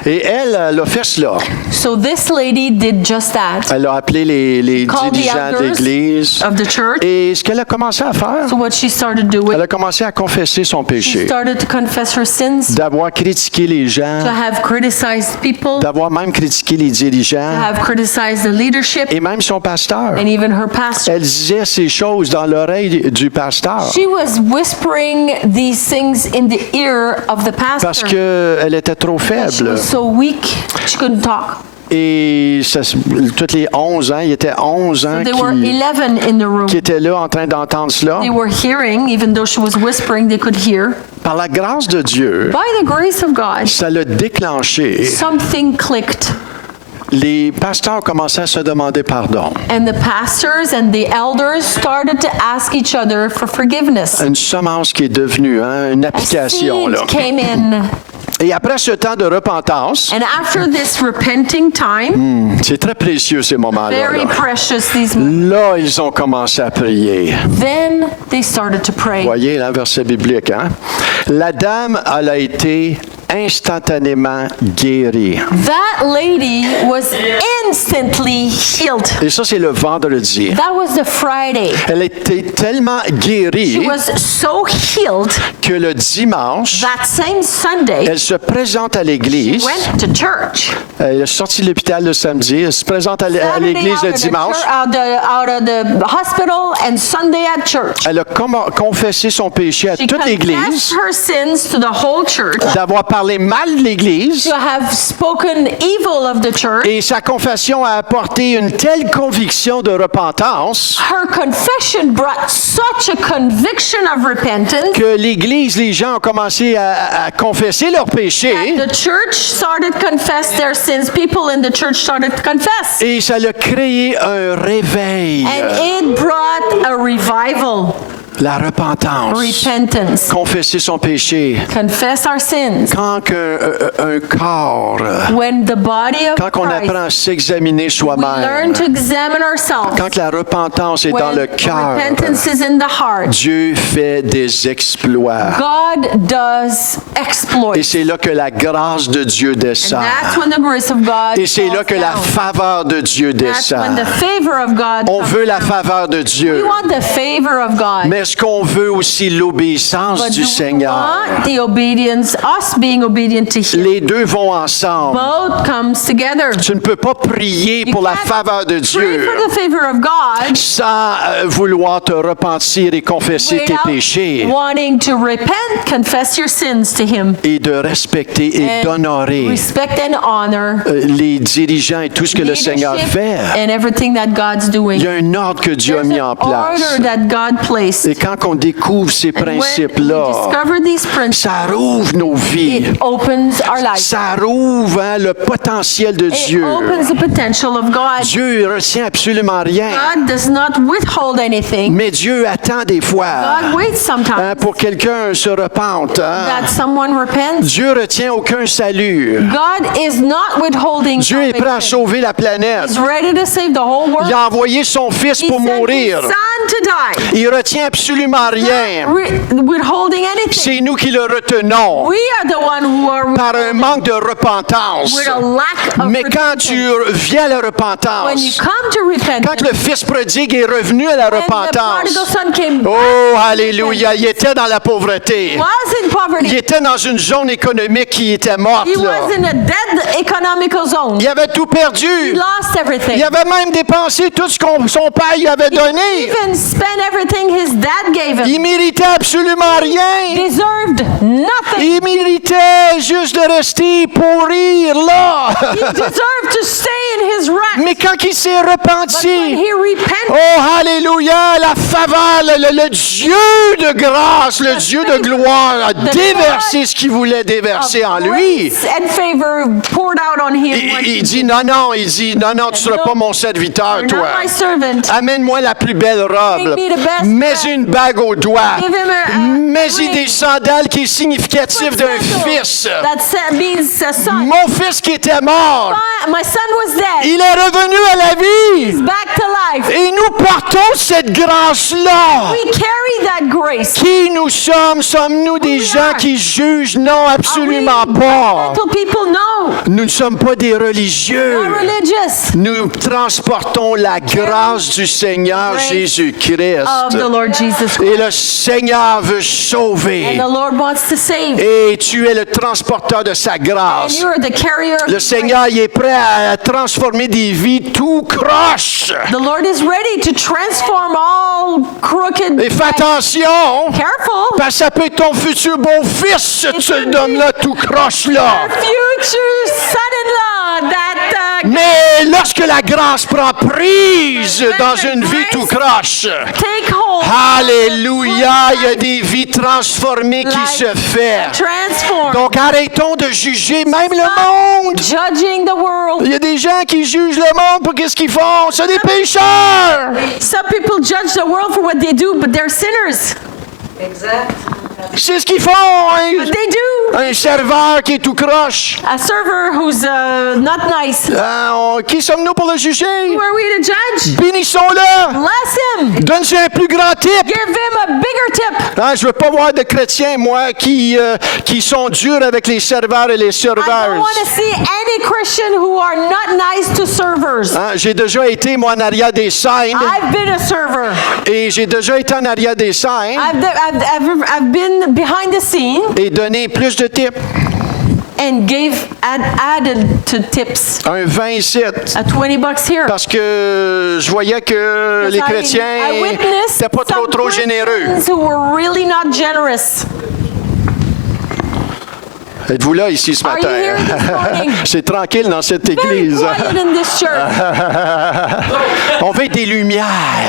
Et elle a fait cela. So this lady did just that. Elle a appelé les Called the dirigeants de elders l'Église. of the church. Et ce qu'elle a commencé à faire, So what she started elle doing, a commencé à confesser son she péché, started to confess her sins, d'avoir critiqué les gens, to have criticized people, to d'avoir même critiqué les dirigeants have criticized the leadership, et même son pasteur. and even her pastor. Elle disait ces choses dans l'oreille du pasteur She was whispering these things in the ear of the parce pastor. qu'elle était trop She faible. was so weak, she couldn't talk. Et toutes les 11 ans, il y était 11 ans There were qui 11 in the room. étaient là en train d'entendre cela. They were hearing, even though she was whispering, they could hear. Par la grâce de Dieu, By the grace of God, ça l'a déclenché. something clicked. Les pasteurs commençaient à se demander pardon. And the pastors and the elders started to ask each other for forgiveness. Une semence qui est devenue une A application. seed Là. came in. Et après ce temps de repentance, And after this repenting time, c'est très précieux ces moments-là. very Là. precious these Là, ils ont commencé à prier. then they started to pray. Voyez, là, verset biblique, hein? La dame, elle a été instantanément guérie. That lady was instantly healed. Et ça, c'est le vendredi. That was the Friday. Elle était tellement She guérie was so healed que le dimanche, that same Sunday elle se présente à she l'église. went to church. Elle est sortie de l'hôpital le samedi. Elle se présente à Saturday l'église le out of the dimanche. out of the hospital and Sunday at church. Elle a confessé son péché à She toute confessed l'église, her sins to the whole church, d'avoir parlé mal de l'église. to have spoken evil of the church. Et sa confession a apporté une telle conviction de repentance Her confession brought such a conviction of repentance. que l'église, les gens ont commencé à confesser leurs péchés. The church started to confess their sins. People in the church started to confess. Et ça a créé un réveil. And it brought a revival, La repentance. repentance. Confesser son péché. Confess our sins. Quand un corps, When the body of quand on Christ, apprend à s'examiner we learn soi-même, to examine ourselves. quand la repentance est dans When le cœur, repentance is in the heart, Dieu fait des exploits. God does exploits. Et c'est là que la grâce de Dieu And descend. that's when the grace of God Et c'est là que falls la down. faveur de Dieu That's when descend. the favor of God On comes veut la down. faveur de We Dieu. want the favor of God. Mais est-ce qu'on veut aussi l'obéissance But du do we Seigneur? want the obedience, us being obedient to Him? Les deux vont ensemble. Both comes together. Tu ne peux pas prier You pour la can't faveur de Pray Dieu for the favor of God sans vouloir te repentir et confesser tes without péchés wanting to repent, confess your sins to Him, et de respecter et and d'honorer respect and honor les dirigeants et tout ce que le Seigneur leadership fait. and everything that God's doing. Il y a un ordre que Dieu a There's mis an en place. order that God placed. Et quand on découvre ces And when we principes-là, discover these principles, ça rouvre nos vies. it opens our life. Ça rouvre le potentiel de It Dieu. opens the potential of God. Dieu ne retient absolument rien. God does not withhold anything. Mais Dieu attend des fois God waits sometimes pour que quelqu'un se repente. that someone repents. Dieu retient aucun salut. God is not withholding Dieu est prêt à salvation. sauver la planète. He's ready to save the whole world. Il a envoyé son Fils He pour sent mourir. His son to die. Il retient absolument rien. Withholding anything. C'est nous qui le retenons We are the one who are par un manque de repentance. with a lack of Mais quand repentance. tu viens à la When you repentance, come to repentance, quand le Fils prodigue est revenu à la when the prodigal repentance, son came back, oh, alléluia, il était dans la pauvreté. was in Il poverty. était dans une zone économique qui était morte. He Là. was in a dead economical zone. Il avait tout perdu. He lost everything. Il avait même dépensé tout ce que son père lui avait donné. Even spent everything his dad gave him. Il méritait absolument rien. Deserved nothing. Il méritait juste de rester pourrir là. He deserved to stay in his wreck. Mais quand il s'est But when repenti, he repented, oh, alléluia, la faveur, le Dieu de grâce, le Dieu de gloire a déversé ce qu'il voulait déverser en lui. grace and favor poured out on him. when Il dit non, non, tu ne seras pas mon serviteur, You're toi. not my servant. Amène-moi la plus belle robe. Bring me the best Mets dress. une bague au doigt. Give him a Mets-y ring. des sandales qui est significatif d'un fils. That means a son. Mon fils qui était mort, My son was dead. il est revenu à la vie. He's back to life. Et nous portons cette grâce-là. We carry that grace. Qui nous sommes? Sommes-nous des gens qui jugent? Non, absolument pas. Little people know. Nous ne sommes pas des religieux. Not religious. Nous transportons la grâce du Seigneur Grace Jésus-Christ. Of the Lord Jesus Christ. Et le Seigneur veut sauver. And the Lord wants to save. Et tu es le transporteur de sa And grâce. you are the carrier of Le His Seigneur, il est prêt à transformer des vies tout croches. grace. The Lord is ready to transform all crooked. Et fais attention, Careful. parce que ça peut être ton futur beau-fils, ce homme-là tout croche-là. Future son-in-law that Mais lorsque la grâce prend prise dans une vie tout croche, take hold. alléluia, il y a des vies transformées qui se font. Transform. Donc arrêtons de juger même le monde. Judging the world. Il y a des gens qui jugent le monde pour qu'est-ce qu'ils font. C'est des pécheurs. Some people judge the world for what they do, but they're sinners. C'est ce qu'ils font. Hein? But they do. Un serveur qui est tout croche. A server who's not nice. Qui sommes-nous pour le juger? Who are we to judge? Bénissons-le. Bless him. Donne-lui un plus grand tip. Give him a bigger tip. Je ne veux pas voir de chrétiens, moi, qui sont durs avec les serveurs et les I don't serveuses. want to see any Christian who are not nice to servers. J'ai déjà été, moi, en arrière des scènes. I've been a server. Et j'ai déjà été en arrière des scènes I've been behind the scene et donné plus de tips. and added to tips. Un 20 ici. A $20 here. Parce que je voyais que les I chrétiens witnessed n'étaient pas some trop généreux. Christians who were really not generous. Êtes-vous là ici ce Are you matin? here this morning? C'est tranquille dans cette Very église. quiet in this church. On veut des lumières.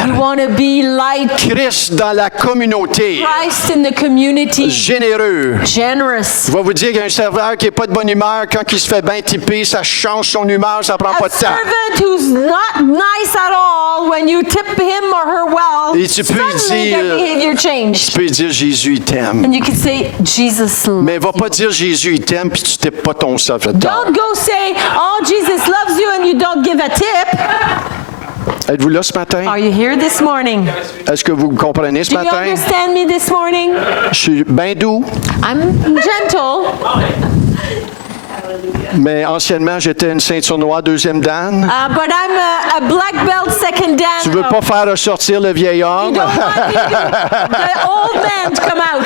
We want to be like Christ dans la communauté. Christ in the community. Généreux. Generous. Je vais vous dire qu'il y a un serveur qui n'est pas de bonne humeur. Quand il se fait bien tiper, ça change son humeur, ça prend pas A de temps. servant who's not nice at all, when you tip him or her well, Et tu peux suddenly dire- their behavior change. Tu peux dire Jésus il t'aime. And you can say, Jesus loves Mais va you. pas dire Jésus il t'aime puis tu tipes pas ton serviteur. Don't go say, oh, Jesus loves you and you don't give a tip. Êtes-vous là ce matin? Are you here this morning? Est-ce que vous me comprenez ce Do you matin? understand me this morning? Je suis bien doux, I'm gentle, mais anciennement, j'étais une ceinture noire, deuxième dan. but I'm a black belt second dan. Tu veux pas faire ressortir le vieil You homme? don't want me the old man to come out.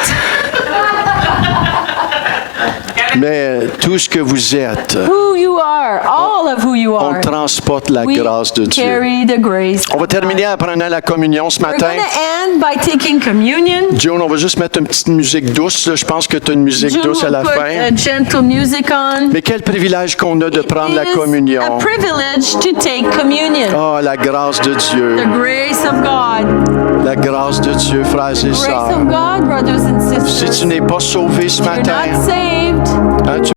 Mais tout ce que vous êtes, Who you are, all of who you on are. transporte la We grâce de Dieu. carry the grace. On va terminer en prenant la communion ce We're matin. going to end by taking communion. June, on va juste mettre une petite musique douce. Là. Je pense que tu as une musique June douce à will la put fin. gentle music on. Mais quel privilège qu'on a de prendre la It is a communion. privilege to take communion. Oh, la grâce de The Dieu. grace of God. La grâce de Dieu, frères et Grace sœurs. of God, brothers and Si sisters. tu n'es pas sauvé ce You're matin, not saved. hein, tu